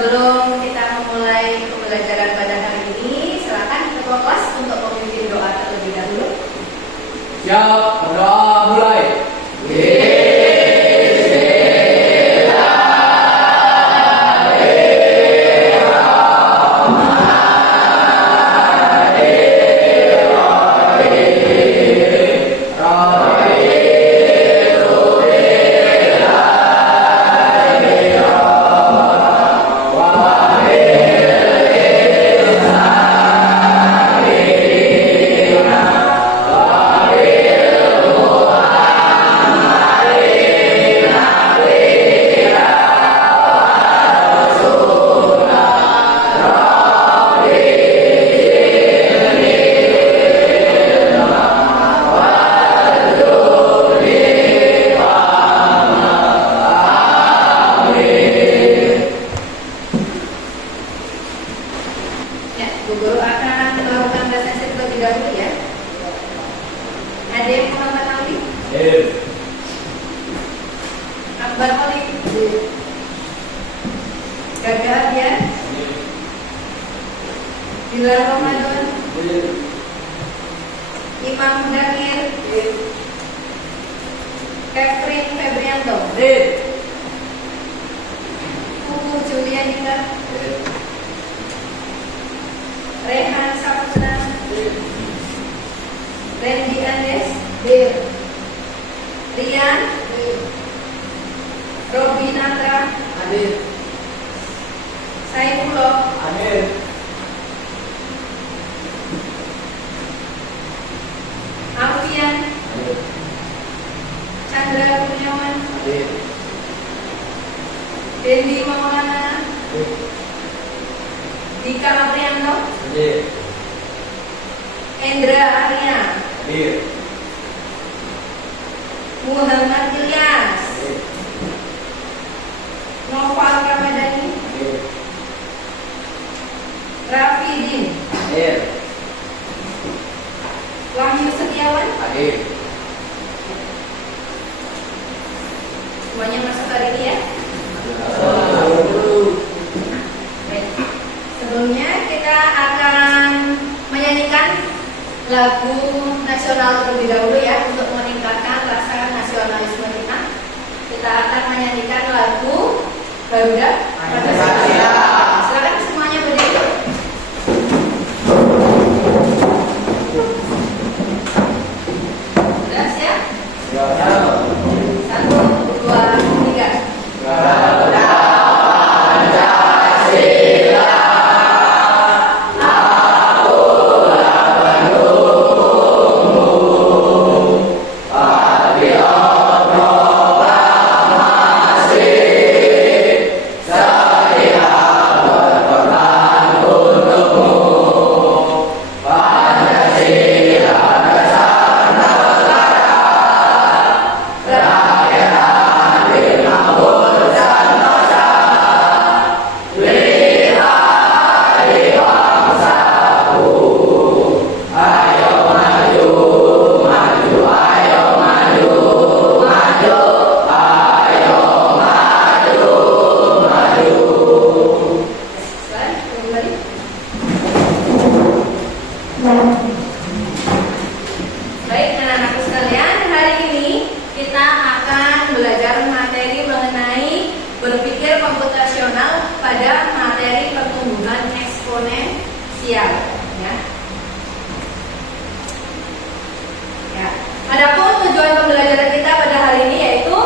Sebelum kita memulai pembelajaran pada hari ini, silakan ketua kelas untuk memimpin doa terlebih dahulu. Siap, berdoa mulai. Bu Guru akan melakukan presentasi terlebih dahulu ya. Ada yang mau mengenali? Akbar Holik, Gagah ya, Bilal Ramadan, Imam Mudakir, Kevin Febrianto, Pupu Julianika, Rehan Saputra, Randy Andes, Rian, Robi Natra, Saifullah, Alfian, Chandra Kurniawan, Dendi Maulana, Dika Aprianto, Endra Arya, Muhammad Ilyas, Noval Ramadhani, Raffi Din, Wahyu Setiawan. Semuanya masuk hari ini ya. Baik. Sebelumnya kita akan menyanyikan lagu nasional terlebih dahulu ya, untuk meningkatkan rasa nasionalisme kita. Kita akan menyanyikan lagu Garuda Pancasila. Silakan semuanya berdiri. Sudah siap? Satu, dua, tiga. Baik anak-anakku sekalian, hari ini kita akan belajar materi mengenai berpikir komputasional pada materi pertumbuhan eksponensial ya. Adapun tujuan pembelajaran kita pada hari ini yaitu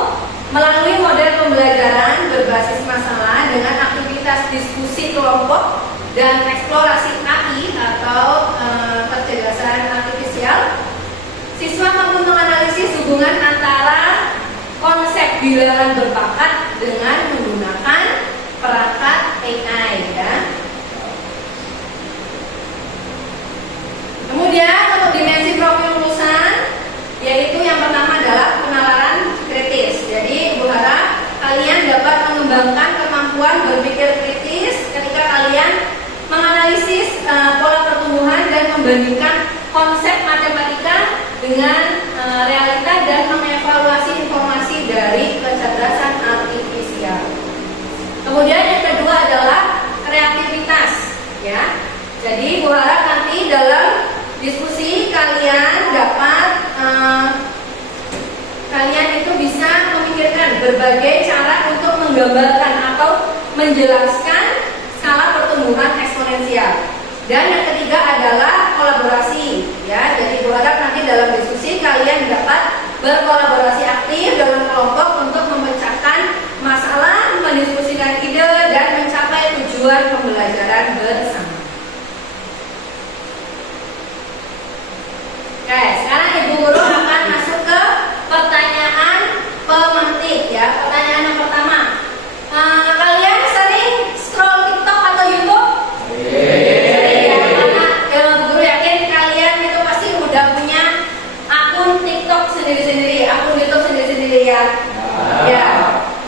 melalui model pembelajaran berbasis masalah dengan aktivitas diskusi kelompok dan eksplorasi AI atau kecerdasan artifisial, siswa mampu menganalisis hubungan antara konsep bilangan berbakat dengan menggunakan perangkat AI ya. Kemudian untuk dimensi profil lulusan, yaitu yang pertama adalah penalaran kritis. Jadi Ibu harap kalian dapat mengembangkan kemampuan berpikir kritis ketika kalian menganalisis pola pertumbuhan dan membandingkan konsep matematika dengan realita dan mengevaluasi informasi dari kecerdasan artifisial. Kemudian yang kedua adalah menjelaskan skala pertumbuhan eksponensial. Dan yang ketiga adalah kolaborasi, ya. Jadi berharap nanti dalam diskusi kalian dapat berkolaborasi aktif dalam kelompok untuk memecahkan masalah, mendiskusikan ide, dan mencapai tujuan pembelajaran bersama. Oke, sekarang Ibu Guru akan masuk ke pertanyaan pemantik, ya. Pertanyaan yang pertama, kalian sering scroll TikTok atau YouTube? Sering, ya. Karena Bu Guru yakin kalian itu pasti udah punya akun TikTok sendiri-sendiri, akun YouTube sendiri-sendiri, ya. Ya.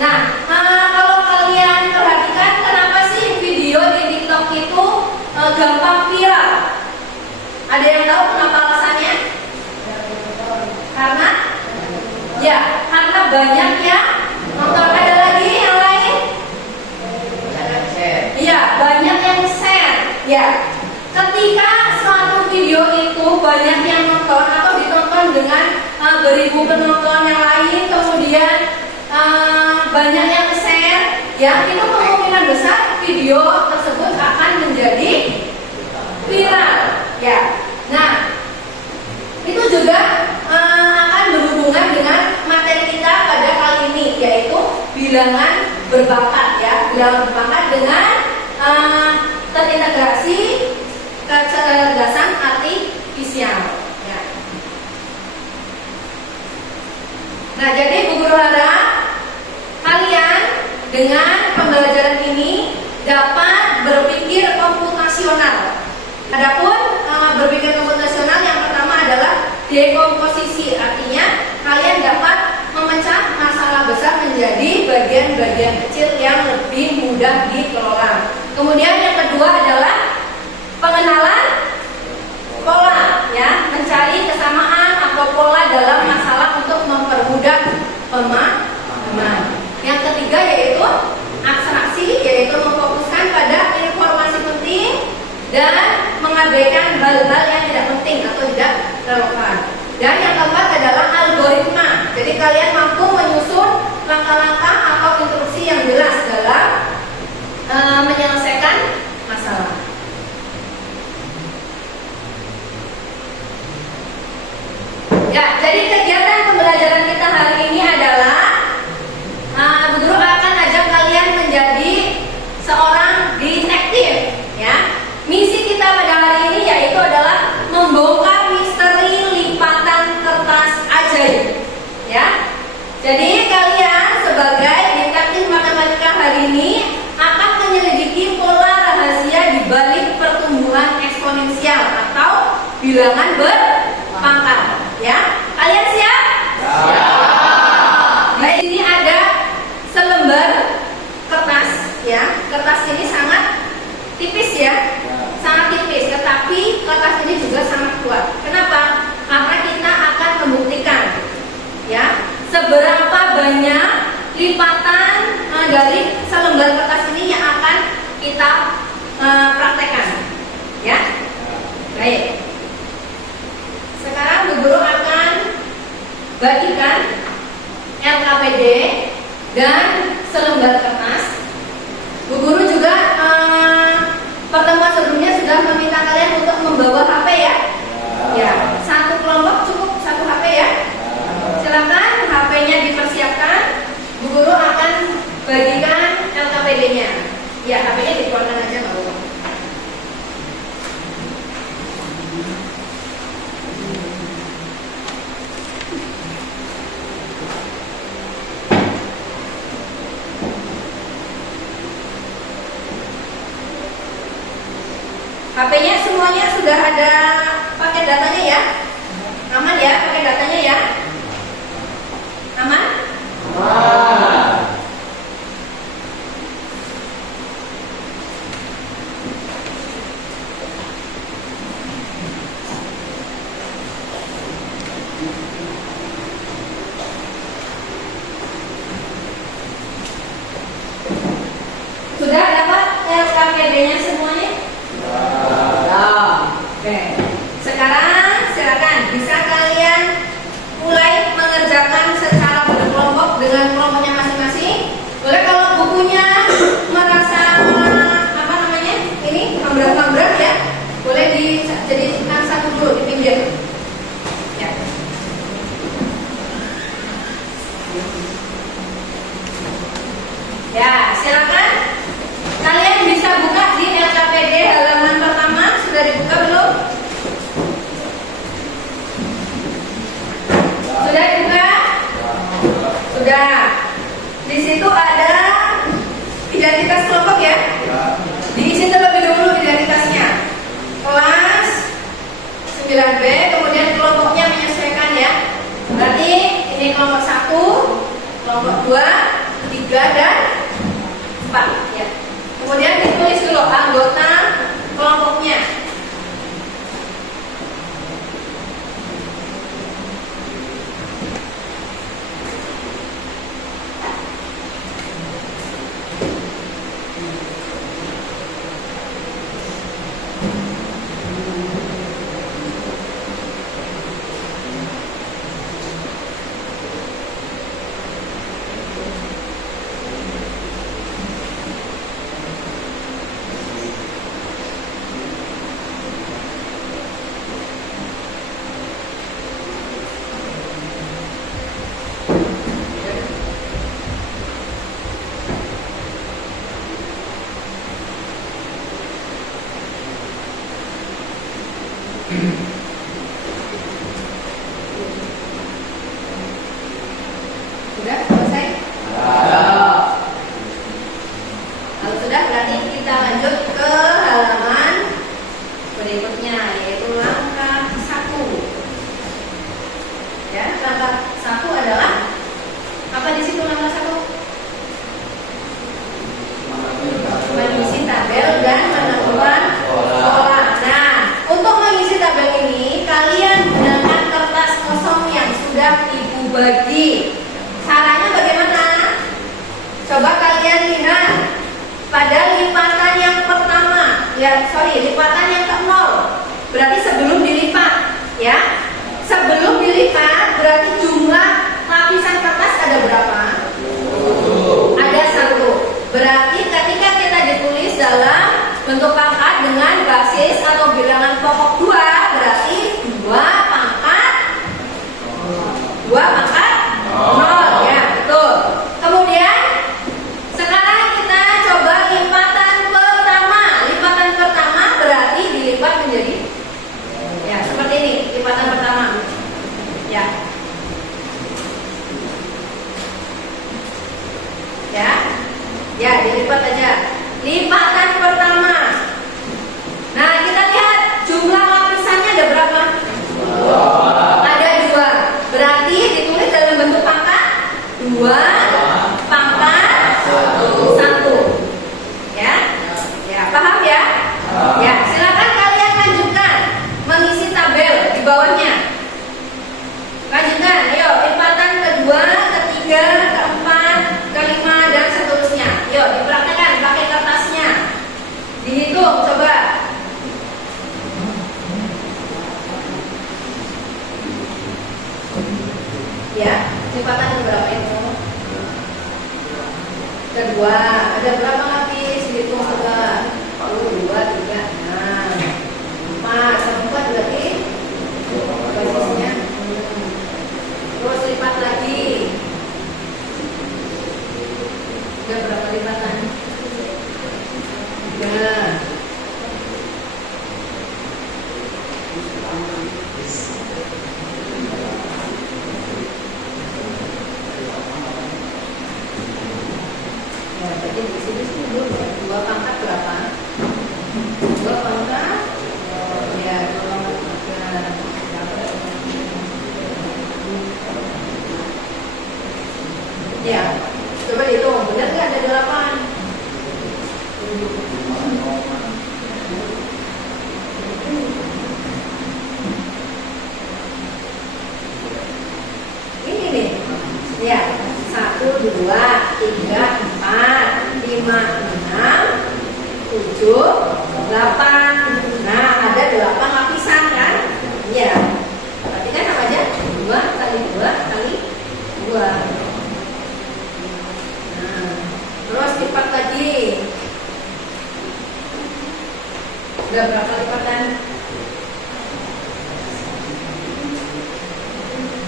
Nah, kalau kalian perhatikan, kenapa sih video di TikTok itu gampang viral? Ada yang tahu kenapa alasannya? Karena banyak yang nonton. Ada lagi yang lain? Iya, banyak yang share. Ya, ketika suatu video itu banyak yang nonton atau ditonton dengan beribu penonton yang lain, kemudian banyak yang share, ya, itu kemungkinan besar video tersebut akan menjadi viral. Ya, nah, itu juga akan berhubungan dengan materi kita pada kali ini, yaitu bilangan berpangkat, ya, bilangan berpangkat dengan terintegrasi kecerdasan artifisial. Ya. Nah, jadi Bu Guru harap kalian dengan pembelajaran ini dapat berpikir komputasional. Adapun berpikir komputasional yang pertama adalah dekomposisi, artinya kalian dapat memecah masalah besar menjadi bagian-bagian kecil yang lebih mudah dikelola. Kemudian yang kedua adalah pengenalan pola, ya, mencari kesamaan atau pola dalam masalah untuk mempermudah pemahaman. Yang ketiga yaitu abstraksi, yaitu memfokuskan pada informasi penting dan mengabaikan hal-hal yang tidak penting atau tidak relevan. Dan yang keempat adalah algoritma. Jadi kalian mampu menyusun langkah-langkah atau instruksi yang jelas dalam menyelesaikan masalah. Ya, jadi kegiatan pembelajaran kita hari ini adalah Bu Guru akan ajak kalian menjadi seorang detektif, ya. Misi kita pada hari ini yaitu adalah membongkar misteri lipatan kertas ajaib, ya. Jadi kalian sebagai detektif matematika hari ini akan menyelidiki pola rahasia di balik pertumbuhan eksponensial atau bilangan berpangkat, ya. Kalian siap? Siap. Di sini ada selembar kertas, ya. Kertas ini sangat tipis, ya. Sangat tipis, tetapi kertas ini juga sangat kuat. Kenapa? Karena kita akan membuktikan, ya, seberapa banyak lipatan dari selembar kertas ini yang akan kita praktekkan, ya. Baik. Sekarang Bu Guru akan bagikan LKPD dan selembar kertas. Bu Guru juga pertemuan sebelumnya sudah meminta kalian untuk membawa HP, ya. Ya, satu kelompok cukup satu HP, ya. Silakan HP-nya dipersiapkan. Bu Guru akan bagikan LKPD-nya. Ya, HP-nya dikeluarkan aja, nggak apa-apa. HP-nya semuanya sudah ada paket datanya, ya. Aman, ya, paket datanya, ya. Aman? Sudah dapat LKPD-nya semuanya? Oke. Sekarang silakan bisa kalian mulai mengerjakan secara berkelompok dengan kelompoknya situ ada identitas kelompok ya. Diisi terlebih dahulu identitasnya. Kelas 9B, kemudian kelompoknya menyesuaikan ya. Berarti ini kelompok 1, kelompok 2, 3 dan 4 ya. Kemudian ditulis dulu anggota kelompoknya. Sudah selesai? Kalau sudah berarti kita lanjut ke halaman berikutnya, yaitu langkah 1. Ya, langkah 1 adalah apa di situ langkah 1? Mengisi tabel dan menentukan pola. Nah, untuk mengisi tabel ini kalian gunakan kertas kosong yang sudah ibu bagi. Caranya bagaimana? Coba kalian lihat pada lipatan yang pertama, lipatan yang ke-0. Berarti sebelum dilipat, ya. Sebelum dilipat berarti jumlah lapisan kertas ada berapa? Ada 1. Berarti ketika kita ditulis dalam bentuk pangkat dengan basis atau bilangan pokok 2, berarti 2 pangkat 0 ya, betul. Kemudian sekarang kita coba lipatan pertama. Lipatan pertama berarti dilipat menjadi ya seperti ini, lipatan pertama. Ya. Ya. Ya, dilipat aja. Lipatan pertama. Nah, kita lihat jumlah lapisannya ada berapa? Ada 2. Berarti ditulis dalam bentuk pangkat 2 pangkat 1. Ya. Ya, paham ya? Ya, silakan kalian lanjutkan mengisi tabel di bawahnya. Lanjutkan, ayo lipatan kedua, ketiga, keempat, kelima dan seterusnya. Yuk, dipraktekkan pakai kertasnya. Dihitung coba. Ya, lipatan berapa itu? Kedua, ada berapa lapis? Hitung coba. 1, 2, 3, nah 4, 4 berarti basisnya. Terus lipat lagi. Udah berapa lipatan? 3. Ya, berarti di sini dulu 2 pangkat berapa? 2 pangkat. Ya, 2 pangkat 3. Ya, coba dihitung. Benar nggak ada 8? Ini nih. Ya, 1, 2, 3, 4, 5, 6, 7, 8. Nah, ada 8 lapisan kan? Iya. Berarti kan apa aja? 2 kali 2 kali 2. Nah, terus lipat lagi. Udah berapa lipatan?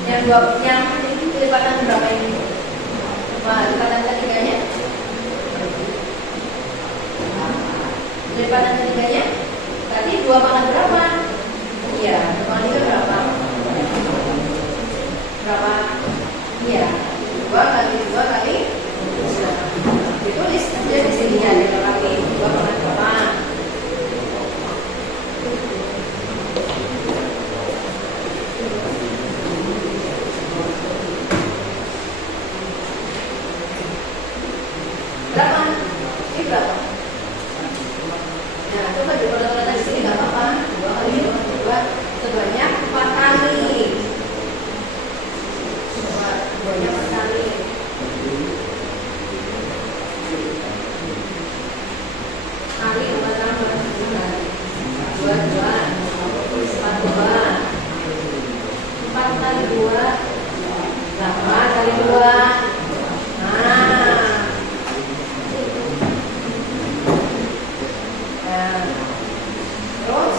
Yang lipatan berapa ini? Wah, lipatan ketiganya? Lipatan ketiganya? Tadi 2 pangkat berapa? Iya, 2 pangkat 3 berapa? Berapa? Iya, 2 kali 2 kali 6. Ya di sini ada lagi 2 pangkat berapa? Berapa? Ini berapa? Nah, coba dipotong di sini nggak apa-apa. 2 kali 2 sebanyak 4 kali. Sebanyak 4 kali. Kali 4 tambah 2 2 4 2 4 kali 2 8 kali 2. Terus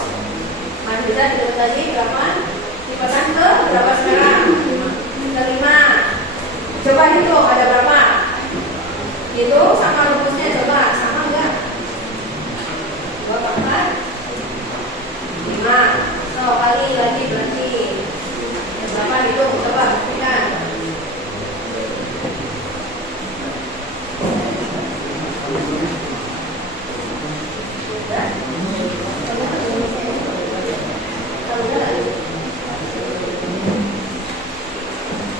masih bisa dihitung tadi berapa? Dipasang ke berapa sekarang? Ke 5. Coba hitung ada berapa? Hitung sama rumusnya coba sama enggak? 2 pangkat 5. So kali lagi berarti berapa hitung? Coba buktikan. Sudah?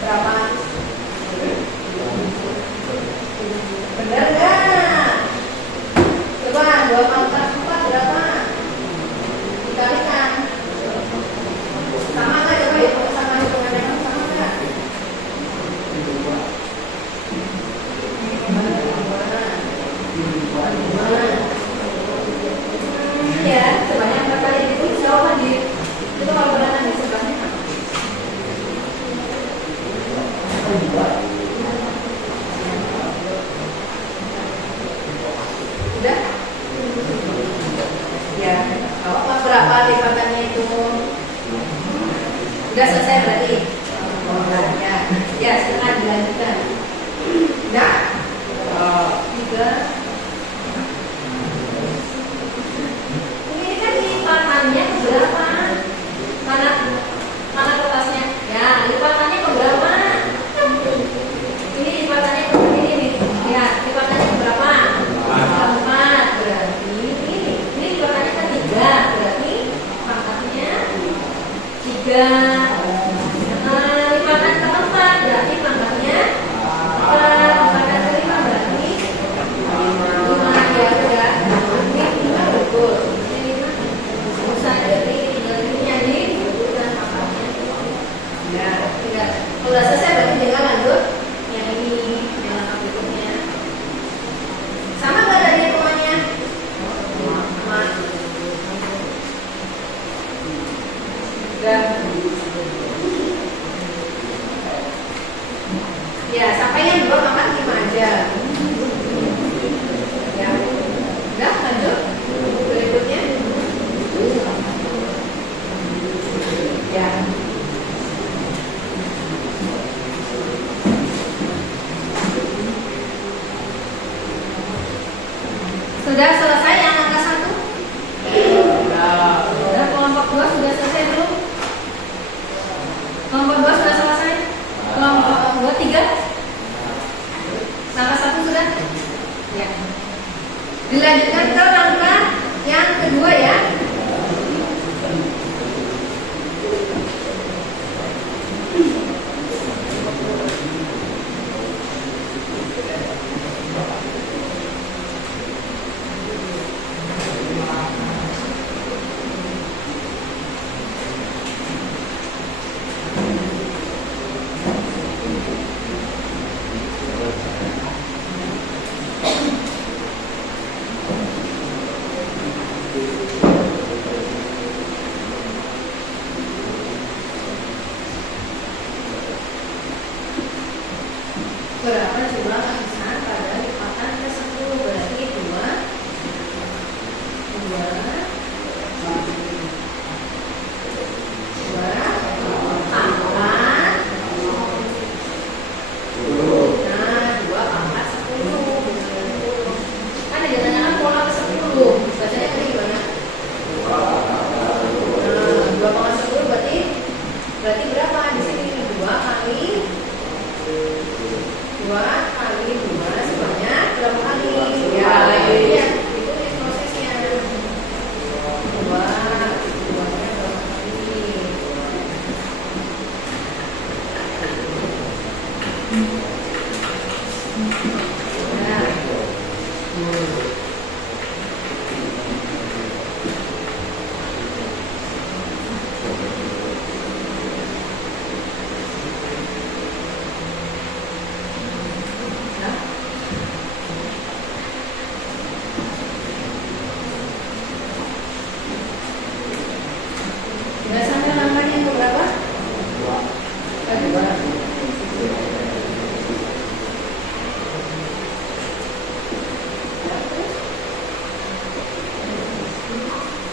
Berapa? Benar nggak? Coba 2 pangkat 4 berapa? Dikalikan. Sama nggak? Coba hitung sama hitungannya kamu sama nggak? Ya, sebanyak berapa kali itu jawaban di itu kalau berangan di sebelahnya apa? Udah? Ya, apa berapa lipatannya itu? Udah selesai berarti? Oh, ya, ya silakan dilanjutkan. Udah? 3. Ini kan lipatannya berapa? Mana kertasnya? Ya, lipatannya berapa? Ini lipatannya berapa? Ini nih. Ya, lipatannya berapa? 4. Berarti ini lipatannya kan 3. Berarti pangkatnya 3. Lipatan keempat berarti pangkatnya 4. Pangkat kelima berarti 5. Ya udah. Ini 5 betul. Ini 5. Usah dari ini di dan pangkatnya. Ya, tidak. Kalau sudah selesai berarti tinggal lanjut yang ini yang langkah berikutnya. Sama nggak dari hitungannya? Sama. Udah. Ya, sampai yang 2 pangkat 5 aja. Ya. Udah, lanjut. Berikutnya. Ya. Sudah selesai yang angka 1? Sudah, kelompok 2 sudah selesai belum? Kelompok 2 sudah selesai? Kelompok 2, 3? Angka 1 sudah? Ya. Dilanjutkan ke angka yang kedua ya. Berapa jumlah lapisan pada lipatan ke-10? Berarti 2 pangkat. Nah, 2 pangkat 10. Kan ditanyakan pola ke-10. Bacanya tadi gimana? 2 pangkat 10 berarti berapa di sini? 2 kali 2 sebanyak berapa kali? Ya,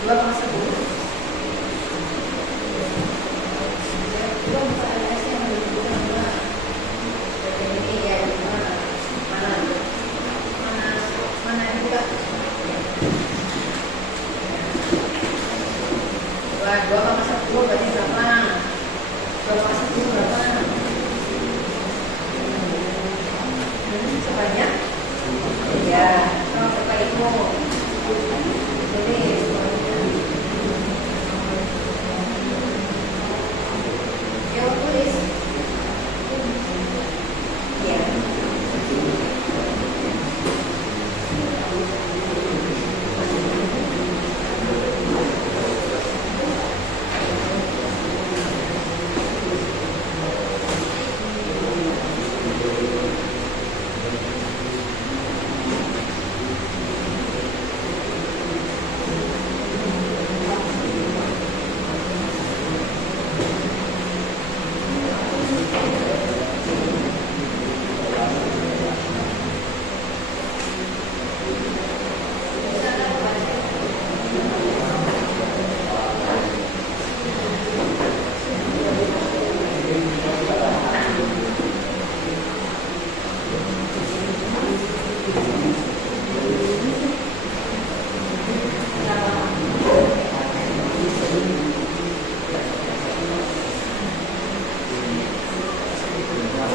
2,10. Belum buka LS yang menunjukkan dua. Ini ya, mana yang buka? 2,10 berarti berapa? 2,10 berapa? Sebanyak? Ya, kalau berapa itu? Jadi ya tulis. Ya.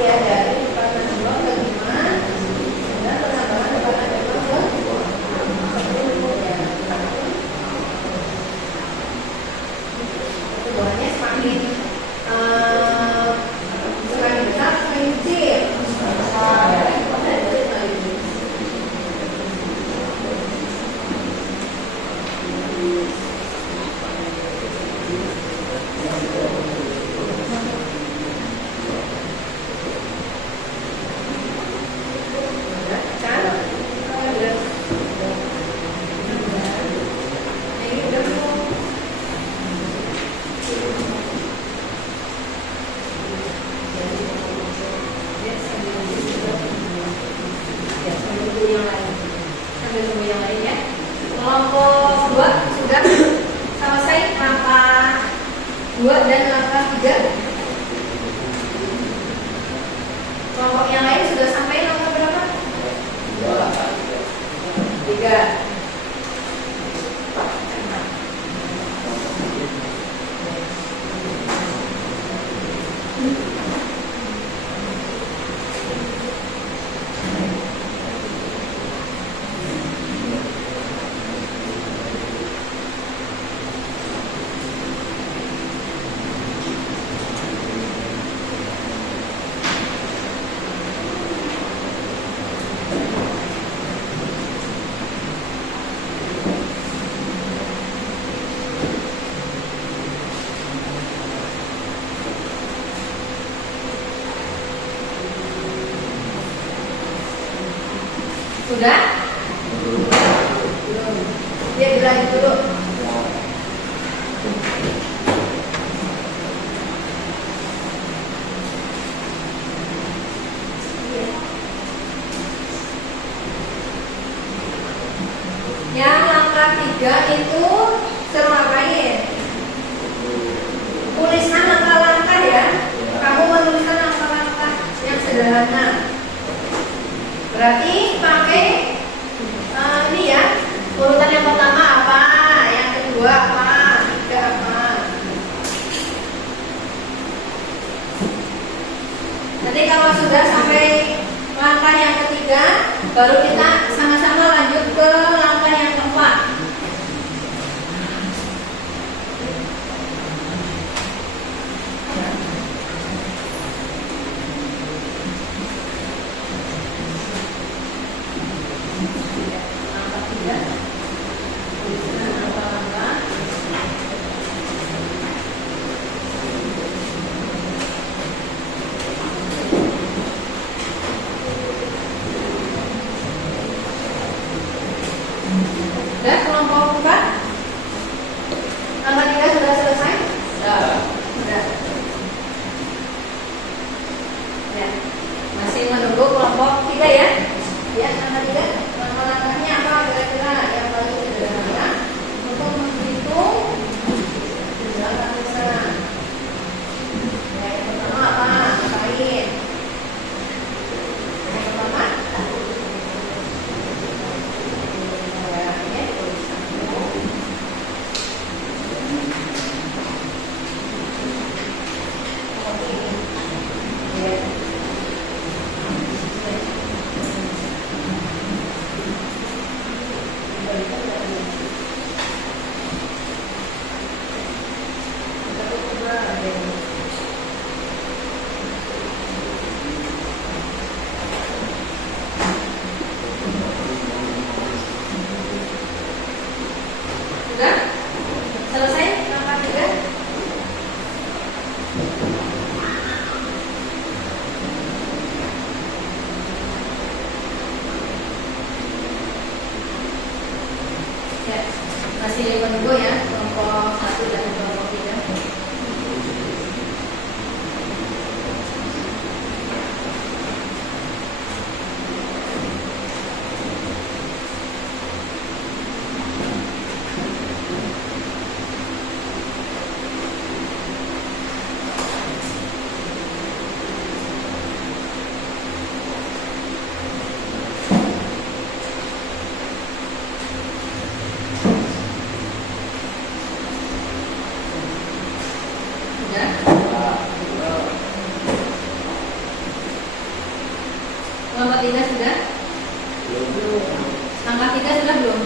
Ya, dari depan dua ke 5 dan penambahan depan ada 2 ke 10 ya. Buahnya semakin semakin besar, semakin kecil. Kelompok 2 sudah selesai langkah 2 dan langkah 3. Kelompok yang lain sudah sampai langkah berapa? 3. Sudah? Belum. Dia dilanjut dulu. Yang langkah 3 itu suruh ngapain? Tuliskan langkah-langkah ya. Kamu menuliskan langkah-langkah yang sederhana. Berarti pakai ini ya, urutan yang pertama apa, yang kedua apa, tiga apa. Nanti kalau sudah sampai langkah yang ketiga, baru kita sama-sama lanjut ke langkah yang keempat. Dan kelompok 4 langkah 3 sudah selesai? Sudah. Ya. Masih menunggu kelompok 3 ya? Ya, langkah 3 langkah-langkahnya apa kira-kira yang paling sederhana untuk menghitung Sudah? Selesai langkah 3? Ya, masih menunggu ya kelompok 1 dan kelompok 3. Sudah? Kelompok 3 sudah? Langkah 3 sudah belum?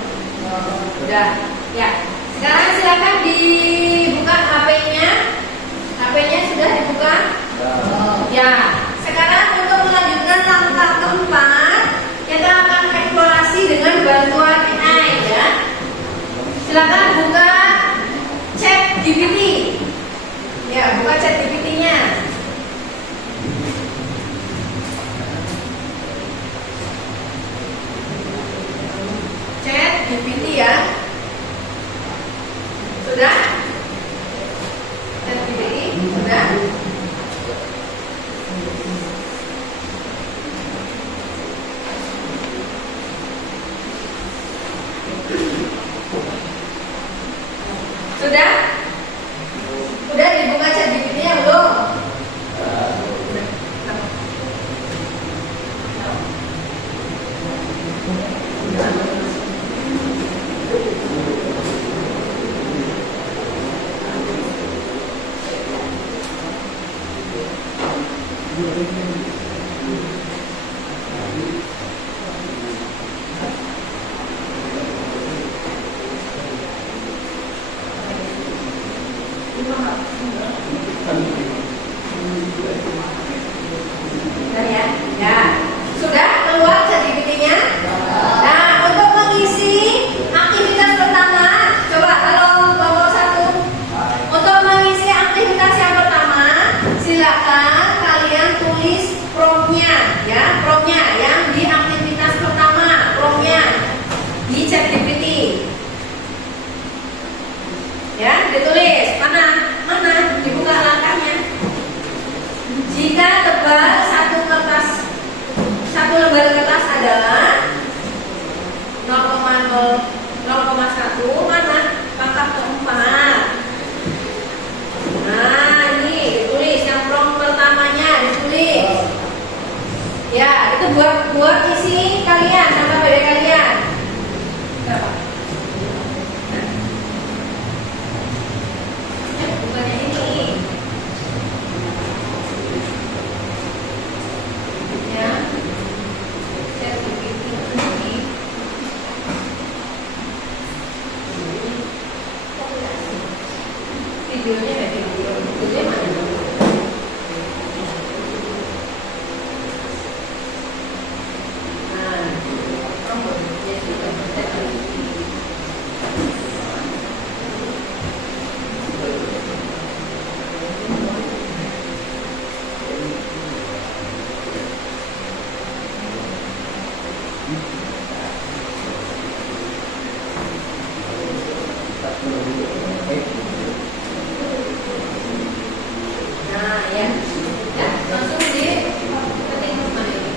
Sudah. Ya. Sekarang silakan dibuka HP-nya. HP-nya sudah dibuka? Ya. Sekarang untuk melanjutkan langkah keempat, kita akan eksplorasi dengan bantuan AI ya. Silakan buka chat GPT. Ya, buka chat GPT-nya. Chat GPT ya. Sudah? Chat GPT sudah? Sudah? Udah dibuka chat GPT-nya belum? Sudah ya? Ya. Sudah keluar chat GPT-nya? Nah, untuk mengisi aktivitas pertama, coba halo kelompok 1. Untuk mengisi aktivitas yang pertama, silakan kalian tulis prompt-nya ya, prompt-nya yang di aktivitas pertama, prompt-nya di chat GPT. Ya, ditulis mana dibuka langkahnya. Jika tebal satu lembar kertas adalah 0,1, mana langkah keempat. Nah, ini ditulis yang prompt pertamanya ditulis. Ya, itu buat isi kalian sama PD kalian. Berapa? Bukannya ini. Ya. Chat GPT ini. Videonya ada videonya mana? Nah, jadi chat GPT. Nah, ya, langsung diketik mana ini?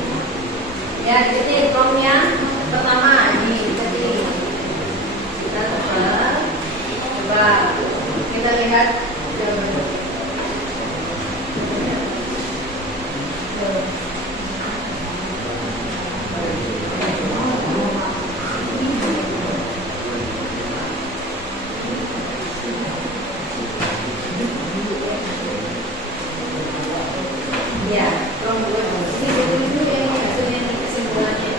Ya, diketik prompt yang pertama ini diketik. Kita coba kita lihat. Ya, prompt dulu. Ini ditulis dulu ya, ini hasilnya nih, kesimpulannya.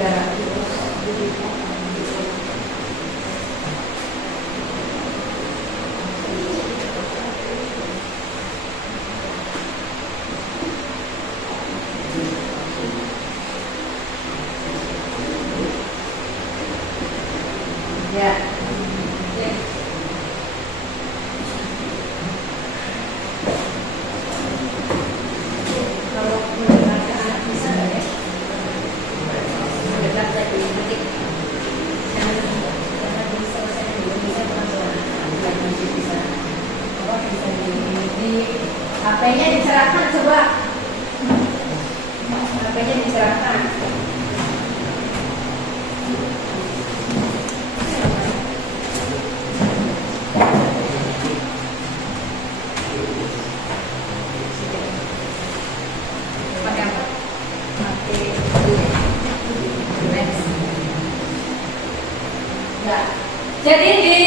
Ya. Kalau menggunakan bisa nggak ya? Dekat lagi ketik. Jangan diselesaikan dulu, bisa pelan-pelan. Nanti bisa. Apa bisa di HP-nya dicerahkan coba. HP-nya dicerahkan. Pakai apa? Pakai lens. Ya. Jadi di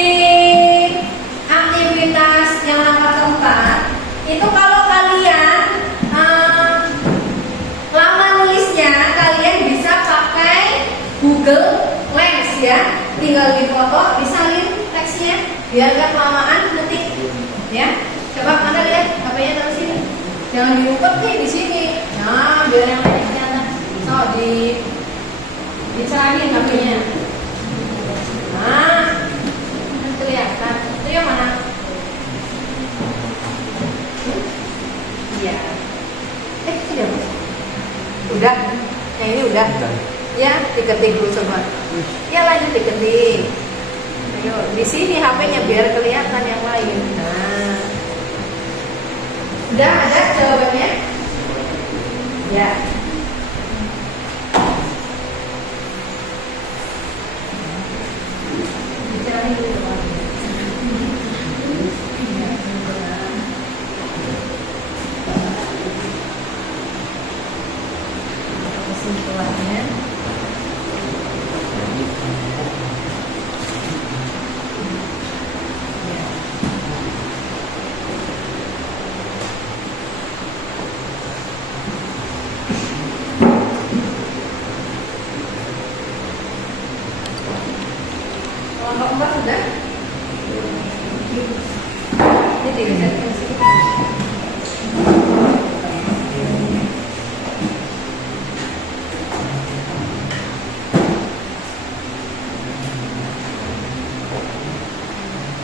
aktivitas yang langkah keempat itu kalau kalian lama nulisnya kalian bisa pakai Google Lens ya. Tinggal difoto, disalin teksnya biar gak kelamaan ngetik ya. Coba mana lihat HP-nya taruh sini. Jangan diumpet nih di sini. Nah, biar yang lain kelihatan. So, dicerahin HP-nya. Nah, kan kelihatan. Itu yang mana? Iya. Sudah mas. Udah. Yang ini udah. Ya, diketik dulu coba. Ya lanjut diketik. Ayo, di sini HP-nya biar kelihatan yang lain. Nah. Udah ada jawabannya? Ya. Dicari dulu. Kesimpulannya. Kelompok 4 sudah? Ini dilihat ke sini.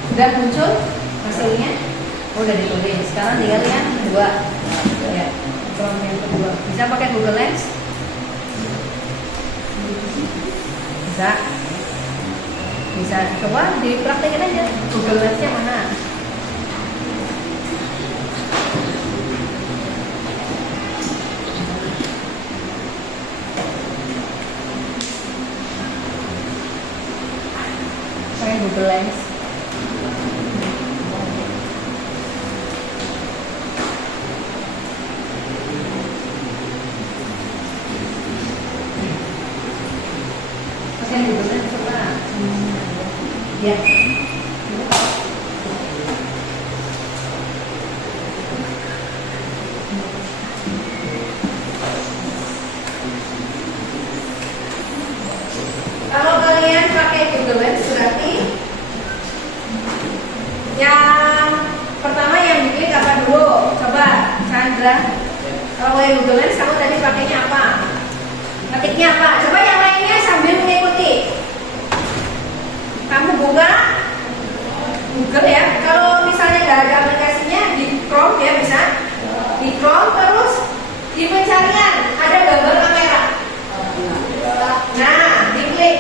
Sudah muncul hasilnya? Oh, udah ditulis. Sekarang tinggal yang kedua. Ya, kelompok yang kedua. Bisa pakai Google Lens? Bisa. Bisa coba dipraktekin aja Google Lens-nya mana. Pakai Google Lens. Pakai Google Lens coba. Ya. Kalau kalian pakai Google Lens berarti yang pertama yang diklik apa dulu? Coba Chandra. Kalau pakai Google Lens kamu tadi pakainya apa? Ketiknya apa? Coba yang lainnya sambil mengikuti. Kamu buka Google ya. Kalau misalnya nggak ada aplikasinya, di Chrome ya bisa. Di Chrome terus di pencarian ada gambar kamera. Nah, diklik.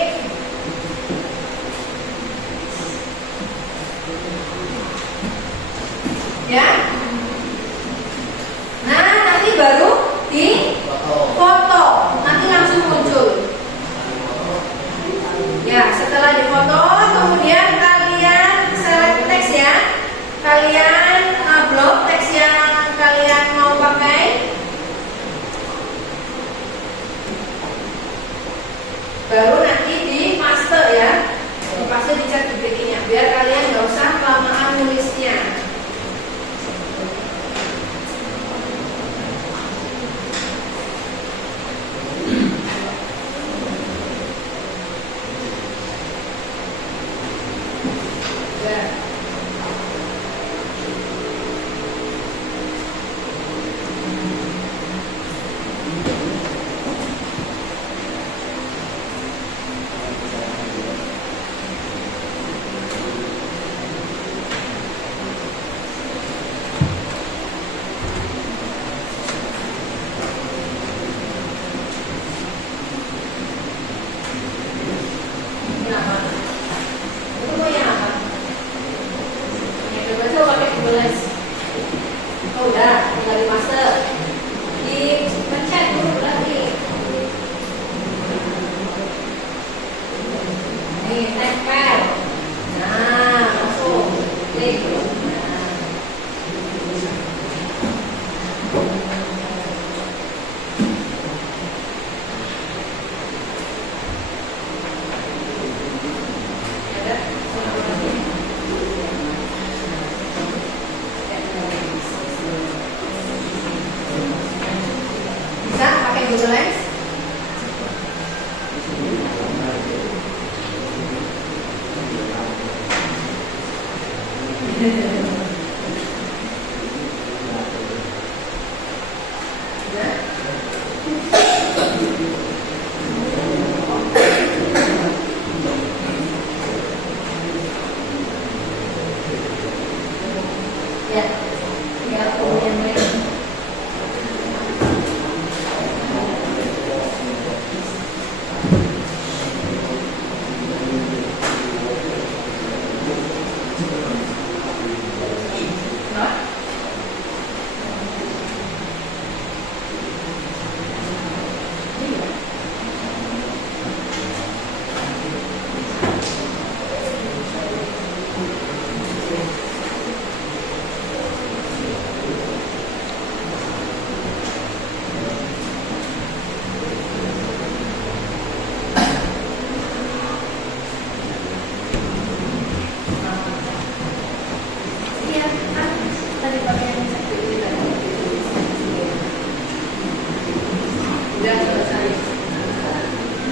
Ya. Nah, nanti baru di foto. Nanti langsung muncul. Ya, setelah difoto, kemudian kalian select teks ya. Kalian upload teks yang kalian mau pakai. Baru nanti di paste ya. Di paste di chat GPT-nya. Biar kalian nggak usah kelamaan nulisnya.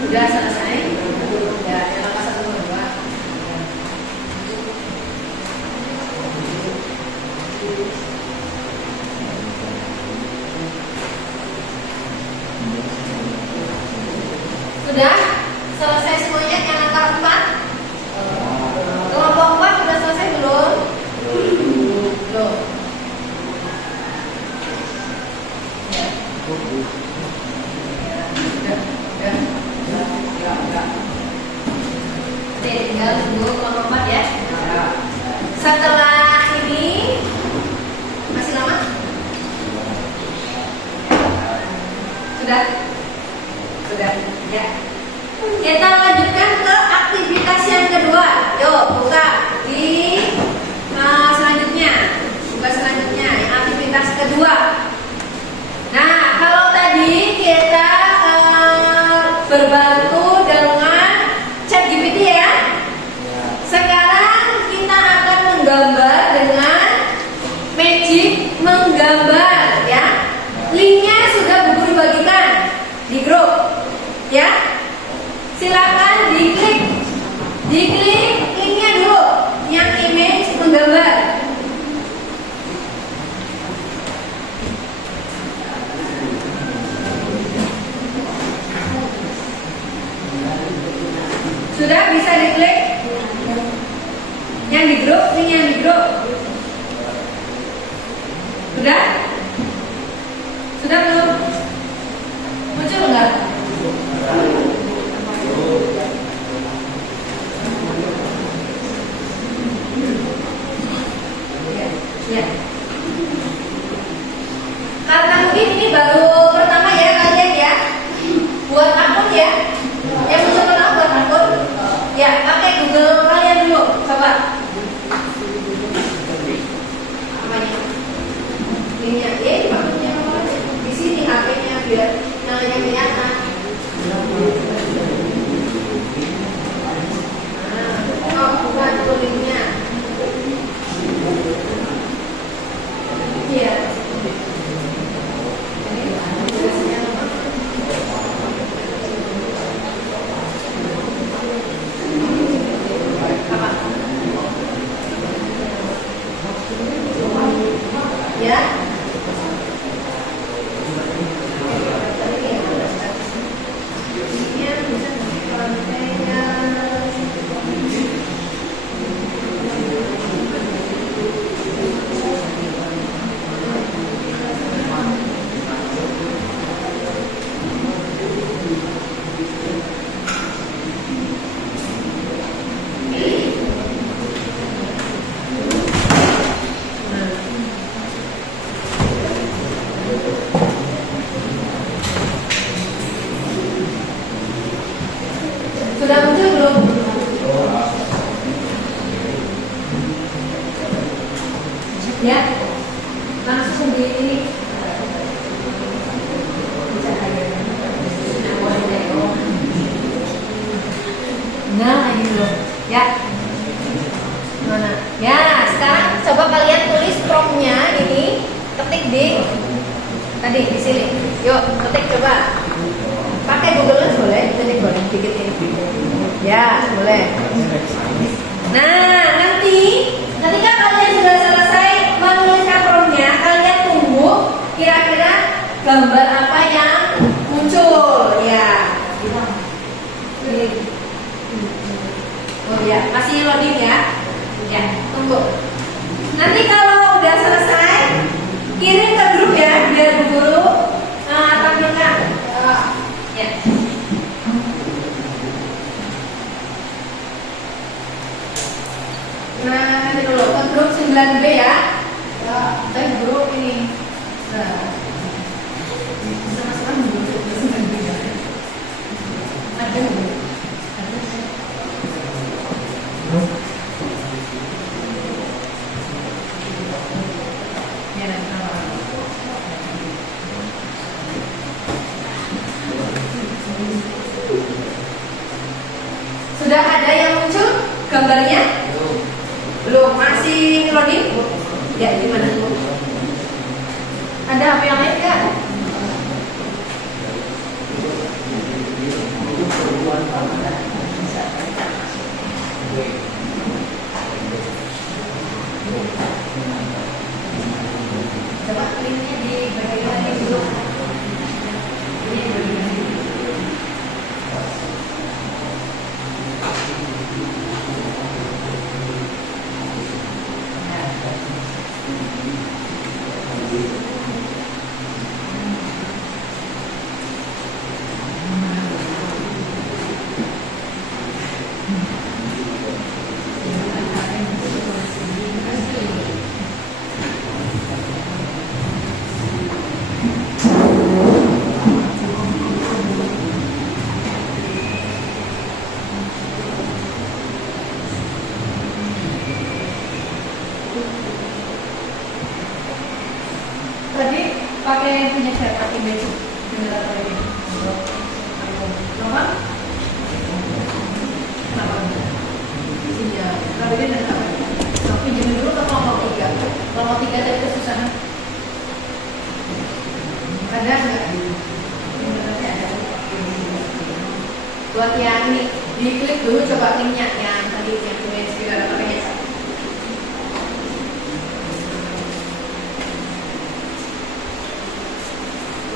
Sudah selesai. Ya, yang langkah 1 sama 2. Sudah selesai semuanya yang angka 4. Kelompok 4 sudah selesai belum? Belum. Ya. Oke, tinggal tunggu kelompok 4 ya. Setelah ini masih lama? Sudah? Sudah, ya. Kita lanjutkan ke aktivitas yang kedua. Yuk, buka di selanjutnya. Buka selanjutnya, yang aktivitas kedua. Nah, kalau tadi kita berbantu dengan ChatGPT ya. Sekarang kita akan menggambar dengan Magic Menggambar ya. Linknya sudah Bu Guru bagikan di grup ya. Silakan diklik linknya dulu yang image menggambar. Sudah bisa diklik yang di grup, link yang di grup. Sudah? Sudah belum? Muncul enggak? Ya. Karena mungkin ini baru pertama ya kalian ya. Buat akun ya. Yang muncul pertama buat akun. Ya, pakai Google kalian dulu. Coba. Namanya. Linknya maksudnya di sini HP-nya biar namanya kelihatan. Oh, bukan itu linknya. Iya. Apa? Ya. Ini bisa sudah muncul belum? Ya, langsung di ini. Nah, ini loh. Ya. Mana? Ya, sekarang coba kalian tulis promptnya ini, ketik di tadi di sini. Yuk, ketik coba. Pakai Google Lens boleh, ketik boleh, dikit ini. Ya, boleh. Nah, nanti ketika kalian sudah selesai menuliskan promptnya, kalian tunggu kira-kira gambar apa yang muncul. Ya. Oh ya, masih loading ya. Ya, tunggu. Nanti kalau udah selesai, kirim ke grup ya, biar Bu Guru tampilkan. Ya. Nah, nanti dulu ke grup 9B ya. Grup ini. Nah. Sama-sama grup 9B ya. Ada nggak? Sudah ada yang muncul gambarnya? Belum, masih loading? Ya, gimana? Ada HP yang lain nggak? yang punya siapa image generator ini? Kenapa? Kenapa? Iya, kalau dia dan apa? Mau pinjam dulu ke kelompok 3. Kelompok 3 tadi kesusahan. Ada nggak? Sebenarnya ada. Buat yang ini, diklik dulu coba linknya yang tadi yang image generatornya.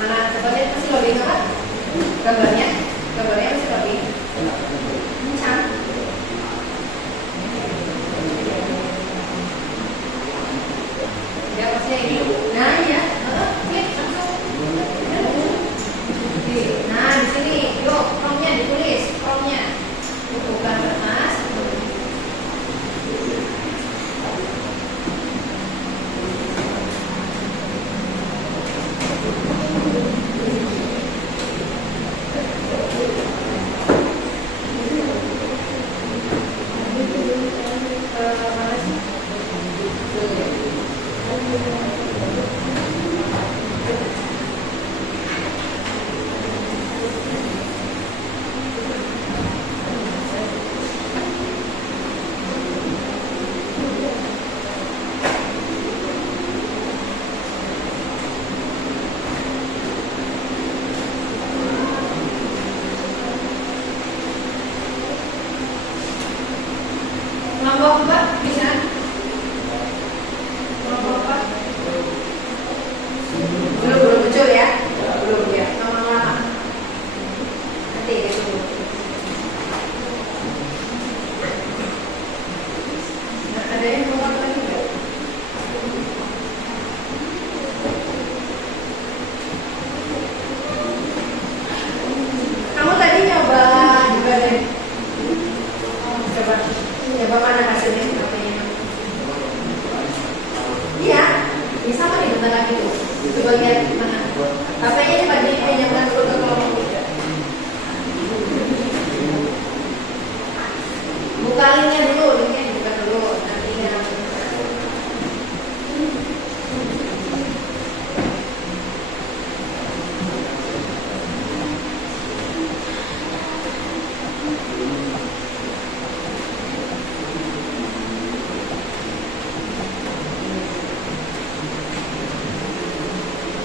Mana coba lihat masih loading apa? Gambarnya masih loading. Kencang. Ya pasti ini. Nah ya, klik langsung. Oke, nah di sini, yuk promnya ditulis, promnya. Bukan kertas. Kelompok 4 bisa? Kelompok 4 belum muncul ya? Belum ya, lama-lama nanti ya dulu. Nah, ada yang mau apa lagi nggak? Kamu tadi nyoba juga deh. Coba mana hasilnya HP-nya? Iya, ini sama nih bentar lagi tuh. Coba lihat mana. HP-nya coba dipinjamkan dulu ke kelompok 3. Buka linknya dulu, linknya dibuka dulu. Nanti yang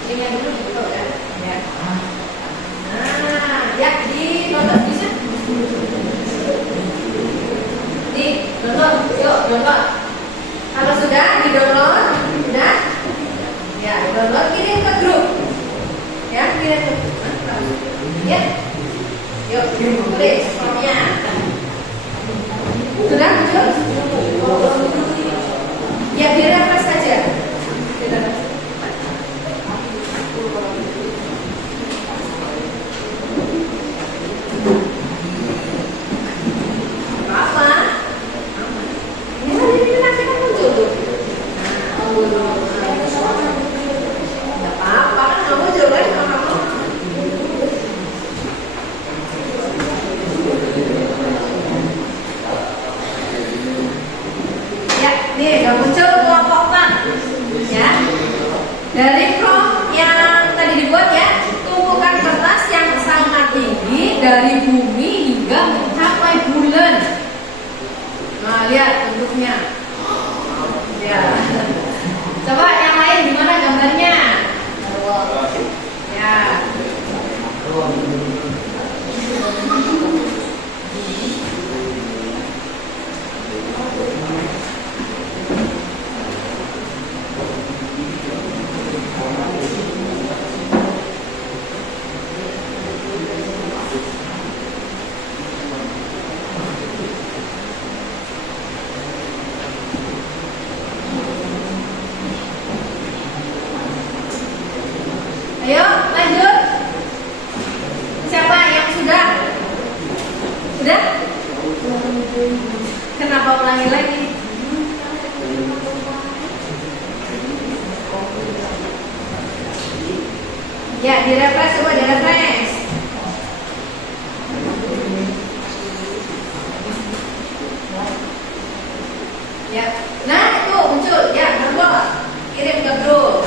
linknya dulu dibuka udah. Ya. Nah, ya di download bisa. Di download, yuk download. Kalau sudah di download, sudah. Ya, download kirim ke grup. Ya, kirim ke grup. Ya. Yuk, tulis formnya. Sudah muncul? Ya, direfresh saja. Direfresh. Apa? Ini nanti kan muncul tuh. Nggak apa-apa kan nggak muncul kan kalau kamu. Ya, nih nggak muncul kelompok 4. Ya. Dari prompt yang tadi dibuat ya, tumpukan kertas yang sangat tinggi dari bumi hingga mencapai bulan. Nah, lihat bentuknya. Ya. Coba yang lain gimana gambarnya? Ya. Ayo lanjut. Siapa yang sudah? Sudah? Kenapa ulangi lagi? Ya, direfresh coba direfresh. Ya, nah itu muncul ya, nomor kirim ke grup.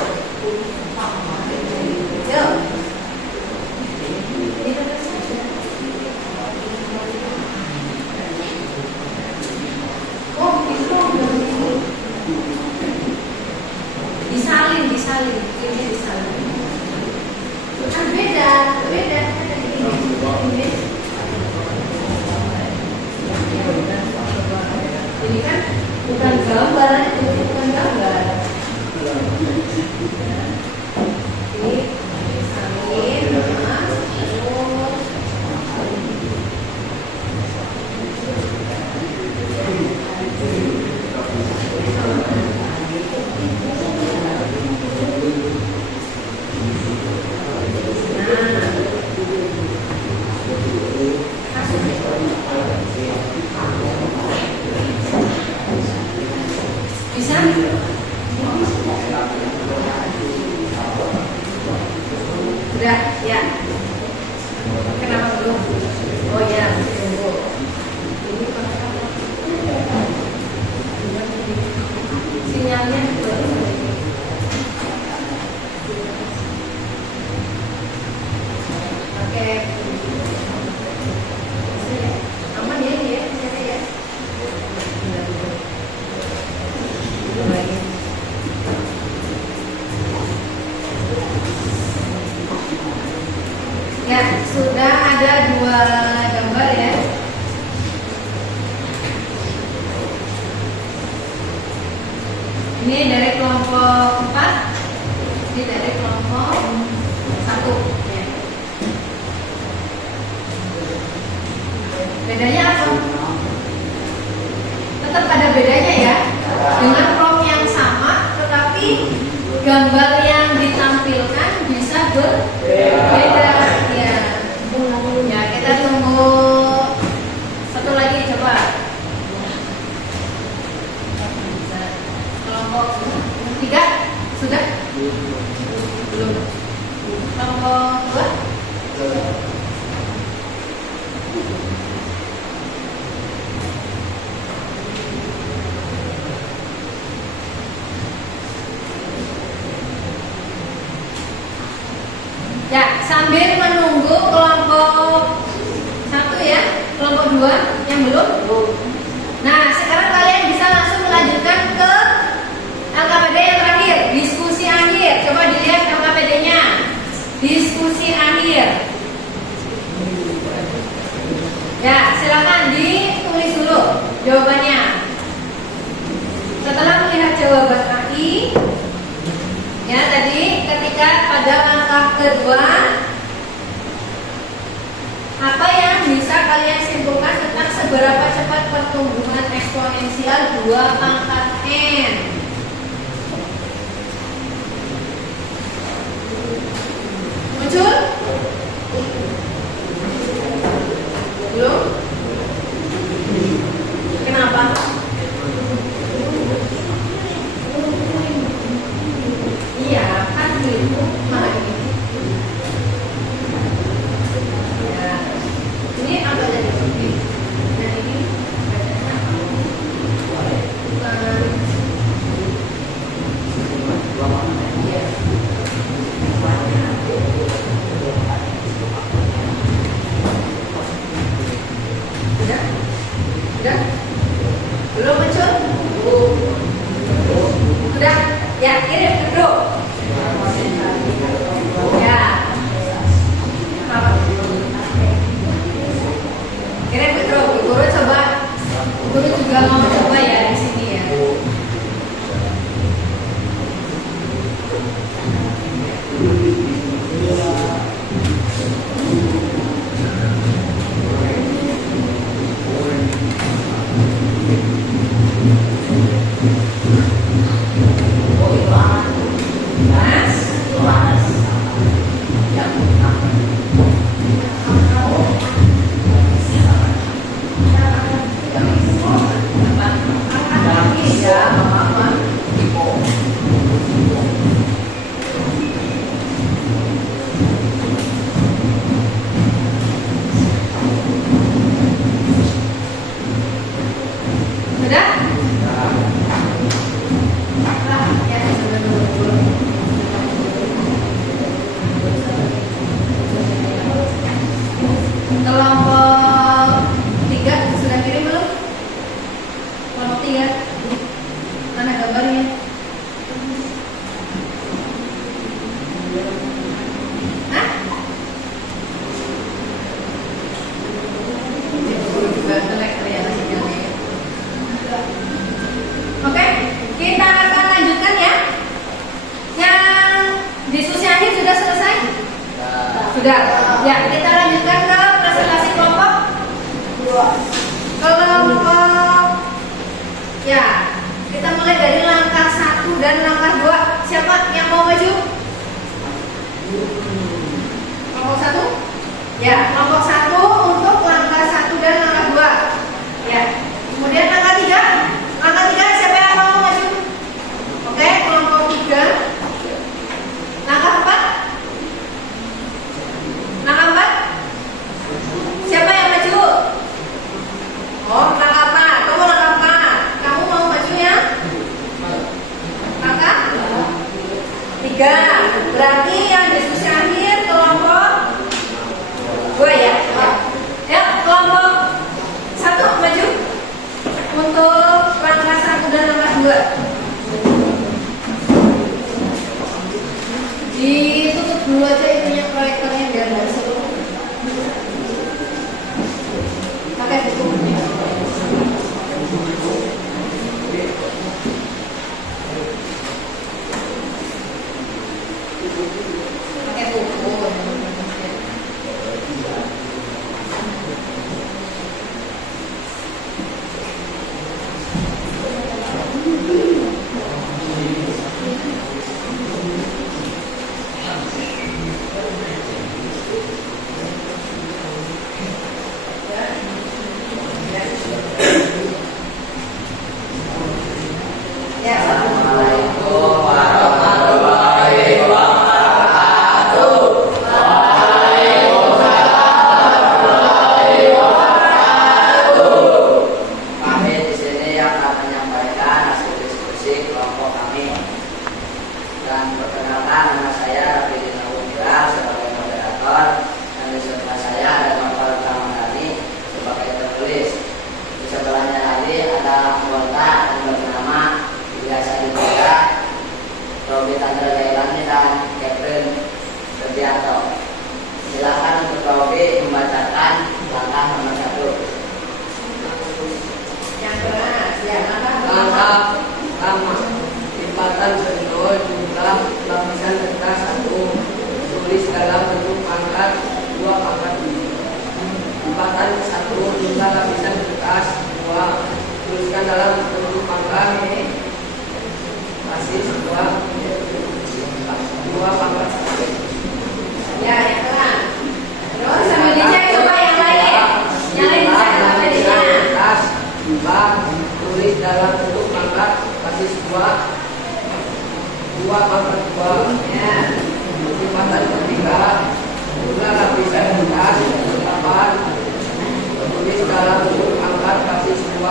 Bedanya apa? Tetap ada bedanya ya. Dengan prompt yang sama, tetapi gambar yang ditampilkan bisa berbeda. Ya, ya kita tunggu satu lagi coba. Kelompok 3 sudah? Belum. Kelompok 2? Ya, sambil menunggu kelompok 1 ya, kelompok 2 yang belum. Nah, sekarang kalian bisa langsung melanjutkan ke LKPD yang terakhir, diskusi akhir. Coba dilihat LKPD-nya. Diskusi akhir. Ya, silakan ditulis dulu jawabannya. Setelah melihat jawaban AI, ya tadi ketika pada langkah kedua, apa yang bisa kalian simpulkan tentang seberapa cepat pertumbuhan eksponensial 2 pangkat n? Muncul? Belum? Kenapa? Iya, kan itu malah ini. Ya. Ini apa jadi seperti? Dan ini bacanya apa? Bukan. Iya. Sudah? Sudah? Belum muncul? Sudah? Ya, kirim ke grup. Ya. Apa? Kirim ke grup. Guru coba. Guru juga mau coba ya di sini ya. Sudah? Ya, sudah dulu. Kelompok 3 sudah kirim belum? Kelompok 3 mana gambarnya? Hah? Juga jelek ternyata sinyalnya. Oke, kita akan lanjutkan ya. Yang diskusi akhir sudah selesai? Sudah. Ya, kita lanjutkan ke presentasi kelompok. Kelompok. Ya, kita mulai dari langkah 1 dan langkah 2. Siapa yang mau maju? Kelompok 1? Ya, kelompok 1 untuk langkah 1 dan langkah 2. Ya. Kemudian langkah 3. Langkah 3 siapa yang mau maju? Oke, kelompok 3. Langkah 4. Langkah 4. Siapa yang maju? Oh, langkah 4. Kamu langkah 4. Kamu mau maju ya? Langkah 3. Berarti yang diskusi akhir kelompok 2 ya. Ya, kelompok 1 maju untuk langkah 1 dan langkah 2. Ditutup dulu aja itunya proyektornya biar nggak seru. Pakai buku. Pakai buku. jumlah lapisan kertas 2. Tuliskan dalam bentuk pangkat basis 2 pangkat 1. Ya, yang tengah. Terus sambil dicek coba yang lain. Yang lain bisa apa jadinya? Kertas 4. Tulis dalam bentuk pangkat basis 2 pangkat 2. Ya. Perlipatan ketiga, jumlah lapisan kertas 8. Tulis dalam bentuk pangkat basis 2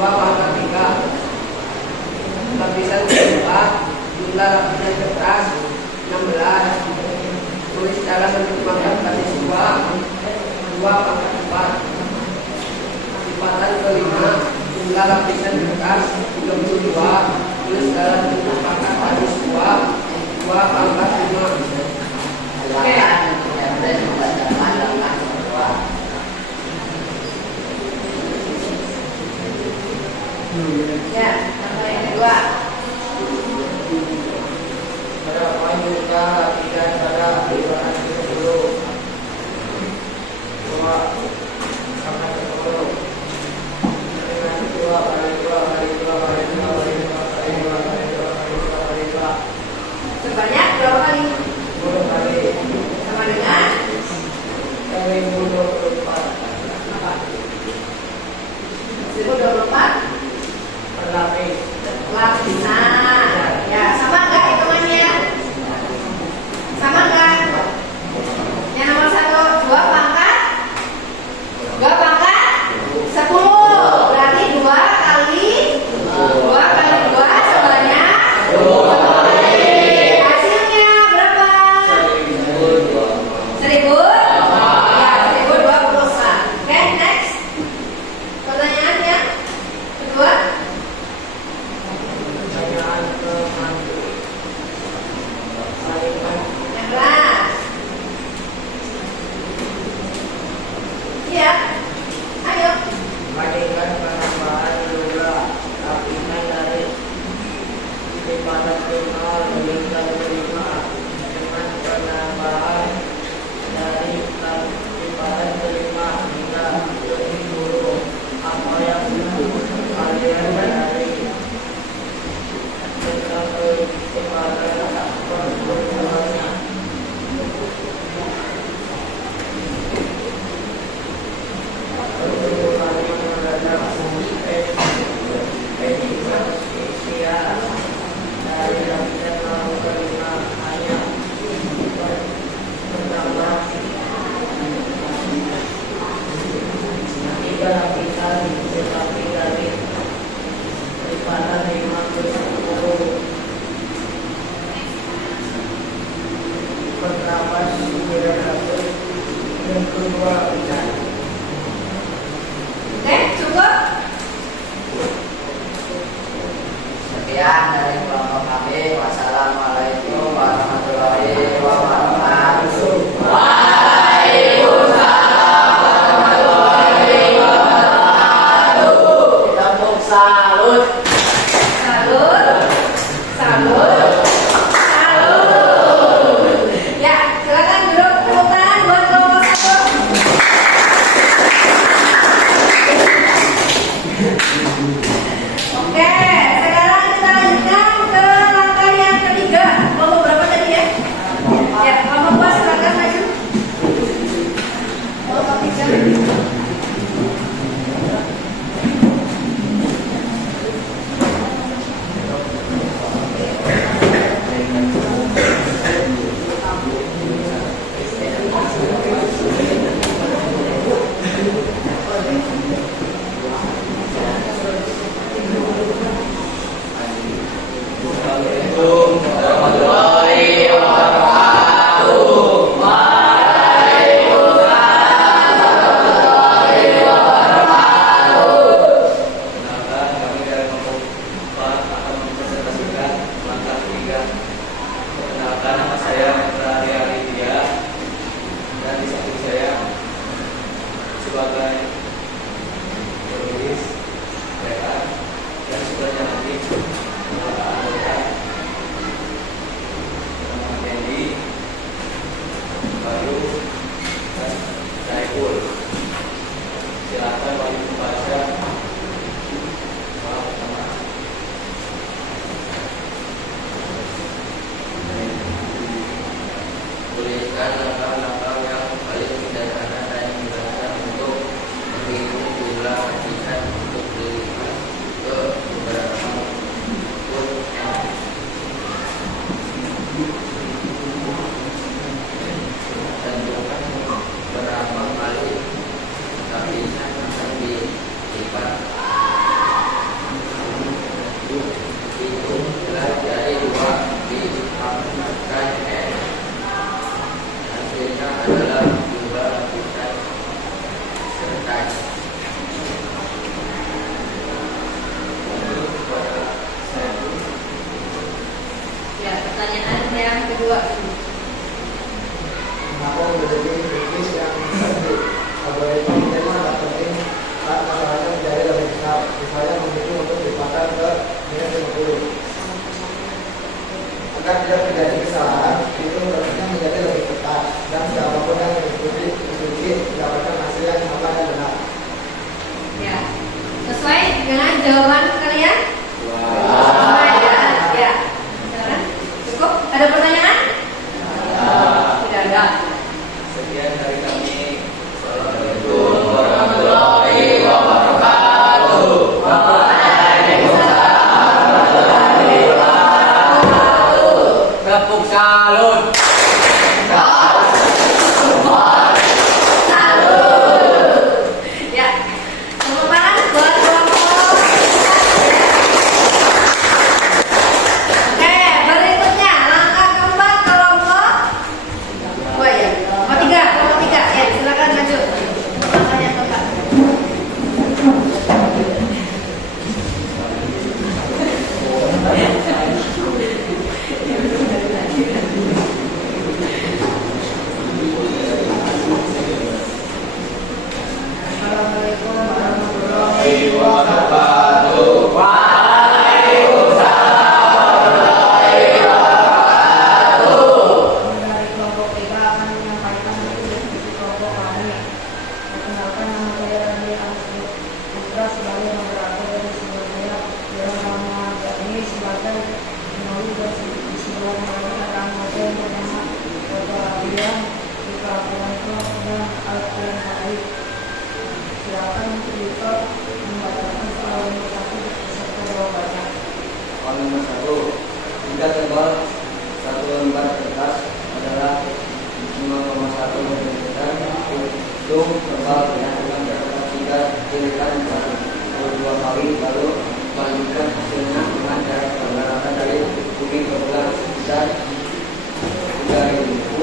pangkat 3. Lapisan keempat, jumlah lapisan kertas 16. Tulis dalam bentuk pangkat basis 2 pangkat 4. Perlipatan kelima, jumlah lapisan kertas 32. Tulis dalam bentuk pangkat basis 2 pangkat 5. Oke. Ya, contoh yang kedua. Pada panjangnya lapisan pada perlipatan 10. 2 pangkat 10. Dengan 2 kali 2 kali 2 kali 2 kali 2 kali 2 kali 2 kali 2 kali 2. Sebanyak berapa kali? 10 kali. Sama dengan 1024 apa? 1024 per lapis. lapisan. Ya, sama enggak hitungannya? Sama enggak? Yang nomor 1 2 pangkat 10. Berarti 2 kali 2 sebanyak 10. Hasilnya berapa? 1000. Ya, 1024. Oke, next. Pertanyaan yang kedua. Pertanyaan ke-6. Yang keras. Iya. Ayo. Bandingkan penambahan jumlah lapisan dari perlipatan 5 meningkat 5 dengan penambahan dari perlipatan 5 hingga 10. Apa yang kalian dari tentang perlipatan pertumbuhannya? Pertumbuhan yang mendadak dari lapisan 0 ke 5 hanya bertambah 3 lapisan, tetapi dari perlipatan 5 ke 10 bertambah 900 dan kedua lapisan. Oke, cukup. Sekian dari kelompok kami. Wassalamualaikum warahmatullahi wabarakatuh. Tepuk salut. Salut. Ya, silakan duduk. Tepuk tangan buat kelompok 1. Oke, sekarang kita lanjutkan ke langkah yang ketiga. Kelompok berapa tadi ya? Ya, kelompok pas silakan maju. Kelompok 3. jawaban kalian? Semua ya. Ya. Silakan. Cukup? Ada pertanyaan? Tidak ada. Sekian dari kami. Assalamualaikum warahmatullahi wabarakatuh. Tepuk salut. Ya. Tepuk tangan buat kelompok. Oke, berikutnya langkah keempat kelompok dua ya. Kelompok tiga. Ya, silakan lanjut. Langkahnya keempat. Assalamualaikum warahmatullahi Wabarakatuh. Dari kelompok tiga akan menyampaikan tugas kelompok kami. Perkenalkan, nama saya Rani Asri Putra sebagai moderator dari sebelumnya. Dalam nama ini sebagai menulis dan di sebelumnya akan model bernama Kotarabian di Kabupaten dan Al-Quran Hari. Silakan kita membacakan soal nomor 1 beserta jawabannya. Soal nomor 1. Jika tebal satu lembar kertas adalah 5,1 mm, hitung tebal dengan kertas 3 jilikan 22 kali, lalu lanjutkan hasilnya dengan cara pemberatan dari kubik ke bulan dan 4.000.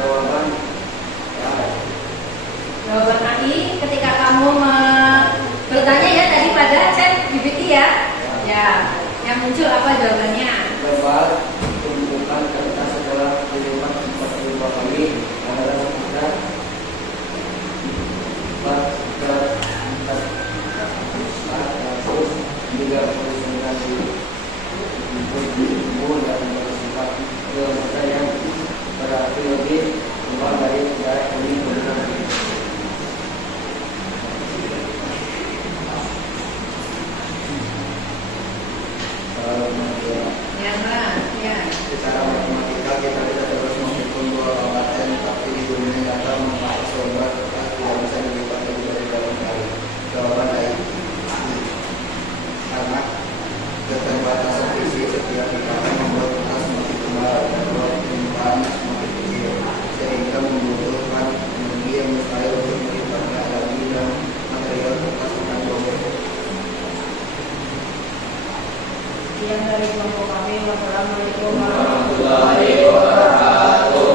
Jawaban Jawaban AI ketika kamu bertanya ya tadi pada chat GPT ya. Ya, yang muncul apa jawabannya? tebal tumpukan kertas setelah dilipat 42 kali adalah sekitar 439 dan bersifat kilometer yang berarti lebih luar dari jarak ini benar. Ya, Mbak. Ya. Secara matematika kita tidak terus menghitung dua kabupaten, tapi di dunia nyata memakai selembar kertas tidak bisa dilipat lebih dari 8 kali. Jawaban dari karena keterbatasan visi setiap ikatan membuat kertas semakin tebal dan ruang permukaannya semakin kecil, sehingga membutuhkan energi yang mustahil untuk melipatnya lagi dan material kertas akan robek. Sekian dari kelompok kami. Wassalamualaikum Warahmatullahi wabarakatuh.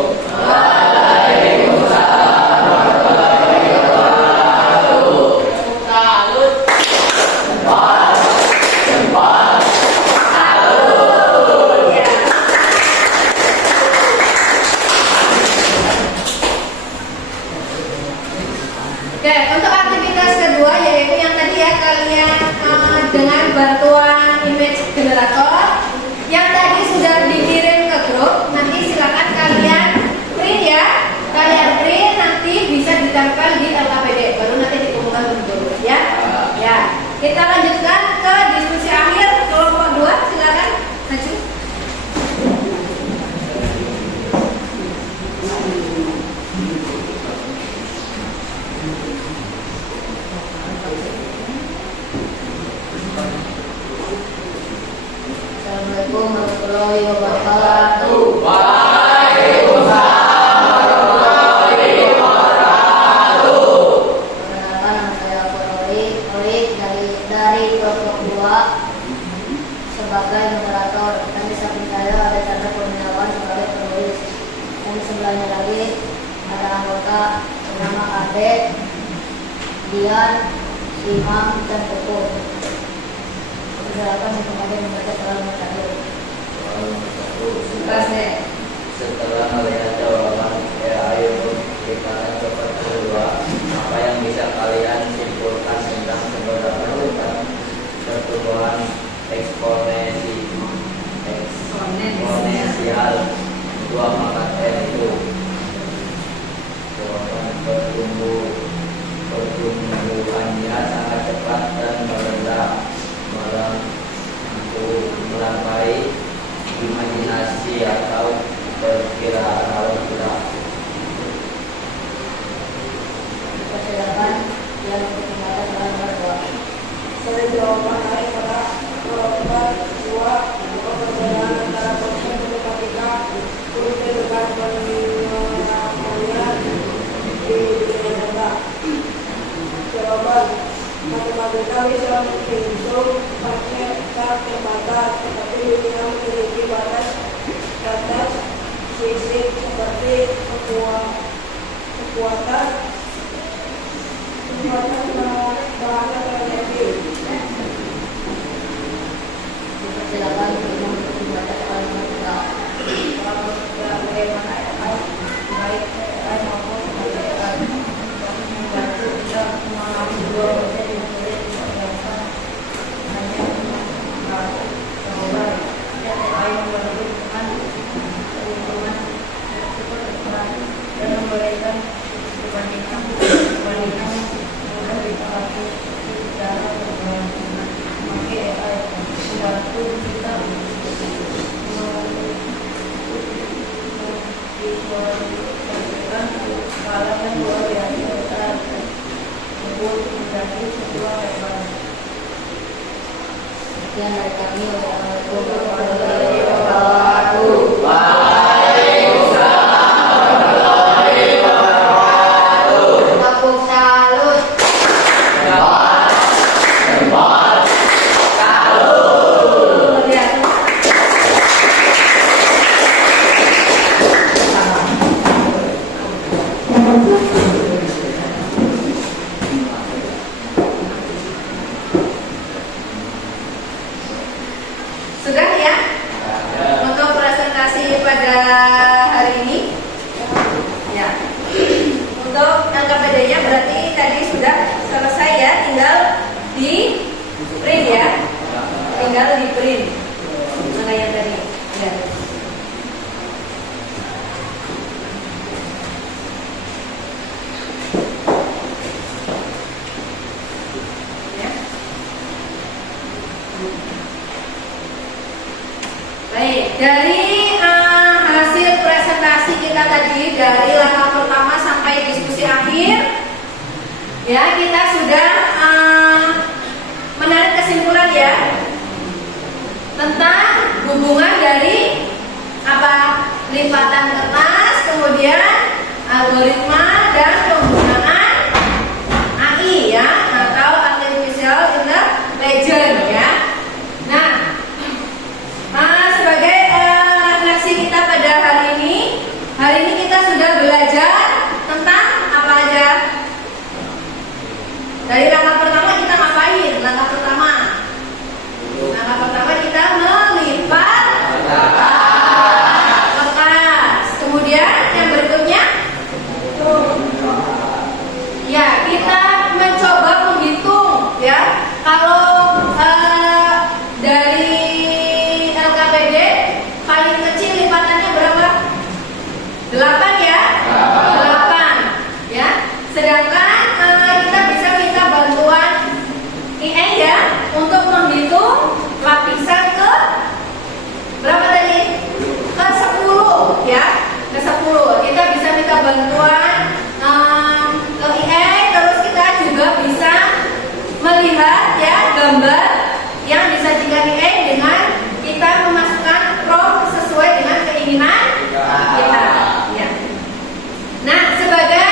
Oke, untuk aktivitas kedua yaitu yang tadi ya kalian dengan bantuan image generator yang tadi sudah dikirim ke grup, nanti silakan kalian print ya, kalian print nanti bisa ditempel di LKPD, baru nanti dikumpulkan dulu ya. Ya, kita lanjutkan ke diskusi akhir kelompok 2, silakan maju. Assalamualaikum warahmatullahi wabarakatuh. Perkenalkan, nama saya Olik dari kelompok 2 sebagai moderator. Dan di samping saya ada Chandra Kurniawan sebagai penulis. Dan di sebelahnya lagi ada anggota bernama Ade, Dian, Imam, dan Puput. Silakan kemudian membaca soal nomor 1. Kelas deh. Setelah melihat jawaban ayo kita coba kedua, apa yang bisa kalian simpulkan tentang seberapa tentang pertumbuhan eksponensial 2 pangkat N itu? Coba kekuatan bahasa terjadi. Silakan membaca kalimat tentang Kalau tidak bagaimana baik AI maupun AI membantu kita memahami dua bahasa yang berbeda hanya yang baik. AI membantu dengan keuntungan cepat dan memberikan perbandingan mudah dipahami secara berbarengan. Maka AI membantu kita visualisasikan skala yang luar biasa besar tersebut menjadi sebuah lebar. sekian dari kami. Wassalamualaikum warahmatullahi wabarakatuh. Sudah ya? Untuk presentasi pada hari ini. Ya. Untuk LKPD-nya berarti tadi sudah selesai ya, tinggal di print ya. Tinggal di print. Mana yang tadi? Ya. Ya. Baik, dari hasil presentasi kita tadi dari langkah pertama sampai diskusi akhir, ya kita sudah menarik kesimpulan ya tentang hubungan dari apa lipatan kertas, kemudian algoritma dan penggunaan AI ya atau artificial intelligence ya. Nah. Sebagai refleksi kita pada hari ini kita sudah belajar tentang apa aja. Dari langkah pertama kita ngapain? Langkah pertama kita melipat kertas. Kemudian yang berikutnya, ya kita mencoba menghitung ya kalau dari LKPD paling kecil lipatannya berapa? 8 ya? 8 ya. Sedangkan kita bisa minta bantuan IN ya untuk menghitung lapisan ke berapa tadi? Ke 10 ya. Ke 10. Kita bisa minta bantuan ke IN, terus kita juga bisa melihat ya gambar yang disajikan IN dengan kita memasukkan prompt sesuai dengan keinginan kita. Ya. Nah, sebagai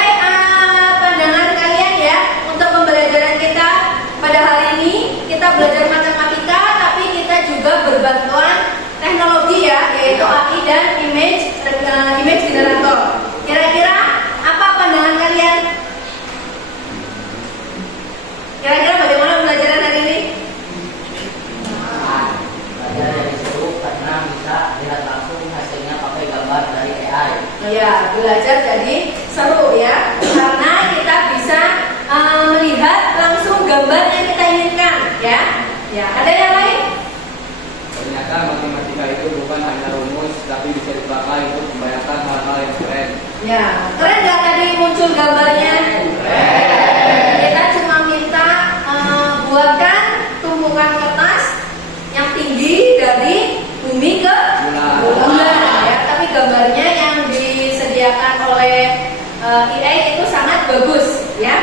pandangan kalian ya untuk pembelajaran kita pada hari ini, kita belajar matematika, tapi kita juga berbantuan teknologi ya, yaitu AI dan image generator. Kira-kira apa pandangan kalian? Kira-kira bagaimana pembelajaran hari ini? Belajar dari seru karena bisa lihat langsung hasilnya pakai gambar dari AI. Ya, belajar jadi seru ya, karena kita bisa melihat langsung gambar yang kita inginkan ya. Ya, ada yang lain? Ternyata matematika itu bukan hanya rumus, tapi bisa dipakai untuk membayangkan hal-hal yang keren. Ya, keren nggak tadi muncul gambarnya? Keren. Kita cuma minta buatkan tumpukan kertas yang tinggi dari bumi ke bulan ya, tapi gambarnya yang disediakan oleh AI itu sangat bagus ya.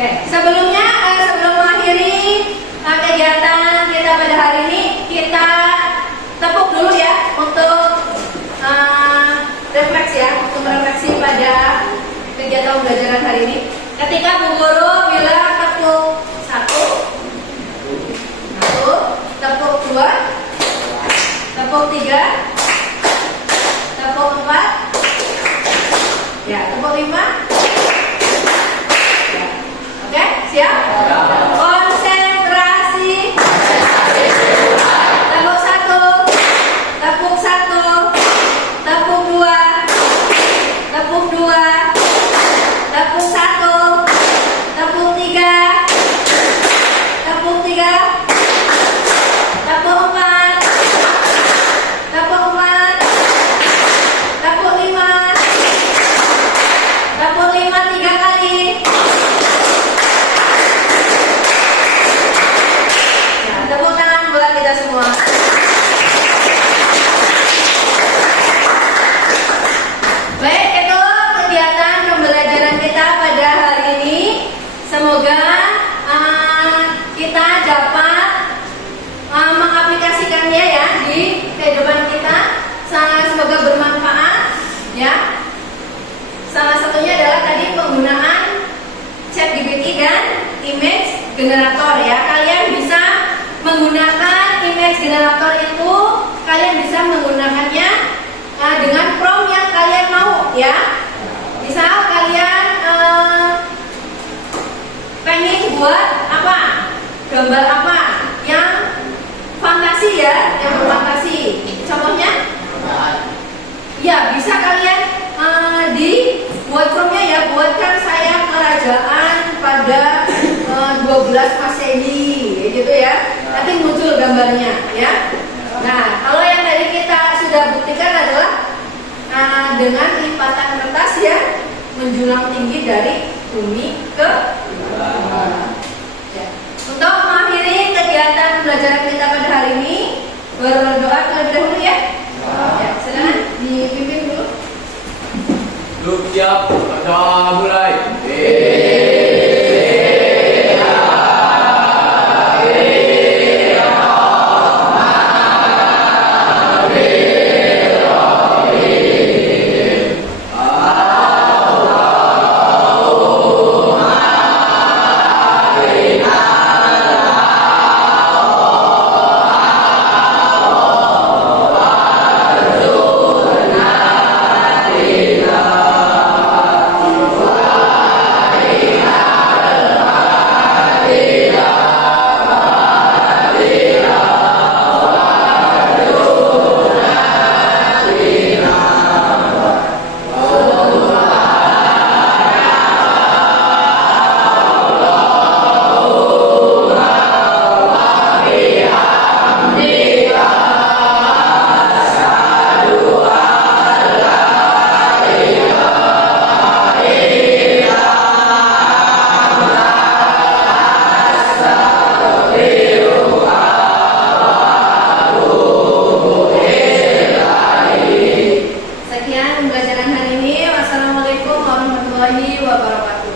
Oke, sebelum mengakhiri kegiatan kita pada hari ini, kita tepuk dulu ya untuk refleksi ya, untuk merefleksi pada kegiatan pembelajaran hari ini. Ketika Bu Guru bilang tepuk 1, tepuk 2, tepuk 3, Tepuk 4. Ya, tepuk 5. Ya. Oke, siap? Konsentrasi. Tepuk 1. Tepuk 1. Tepuk 2. Tepuk 2. Tepuk 1. Tepuk 3. Tepuk 3. Tepuk 4. Tepuk 4. Tepuk 5. Tepuk 5 3 kali. Nah, tepuk tangan buat kita semua. Baik, itu kegiatan pembelajaran kita pada hari ini. Semoga kita dapat mengaplikasikannya ya di kehidupan kita. Semoga bermanfaat ya. Salah satunya adalah tadi penggunaan ChatGPT dan image generator ya. Kalian bisa menggunakan image generator itu, kalian bisa menggunakannya dengan prompt yang kalian mau ya. Misal kalian pengen buat apa? Gambar apa? Yang fantasi ya, yang berfantasi. Contohnya? Ya, bisa kalian dibuat prompt-nya ya, buatkan saya kerajaan pada 12 Masehi gitu ya. Nanti muncul gambarnya ya. Nah, kalau yang tadi kita sudah buktikan adalah dengan lipatan kertas ya, menjulang tinggi dari bumi ke ya. Untuk mengakhiri kegiatan pembelajaran kita pada hari ini, berdoa terlebih dahulu ya. Ya, silakan dipimpin dulu. Siap, kita mulai. Sekian pembelajaran hari ini. Wassalamualaikum warahmatullahi wabarakatuh.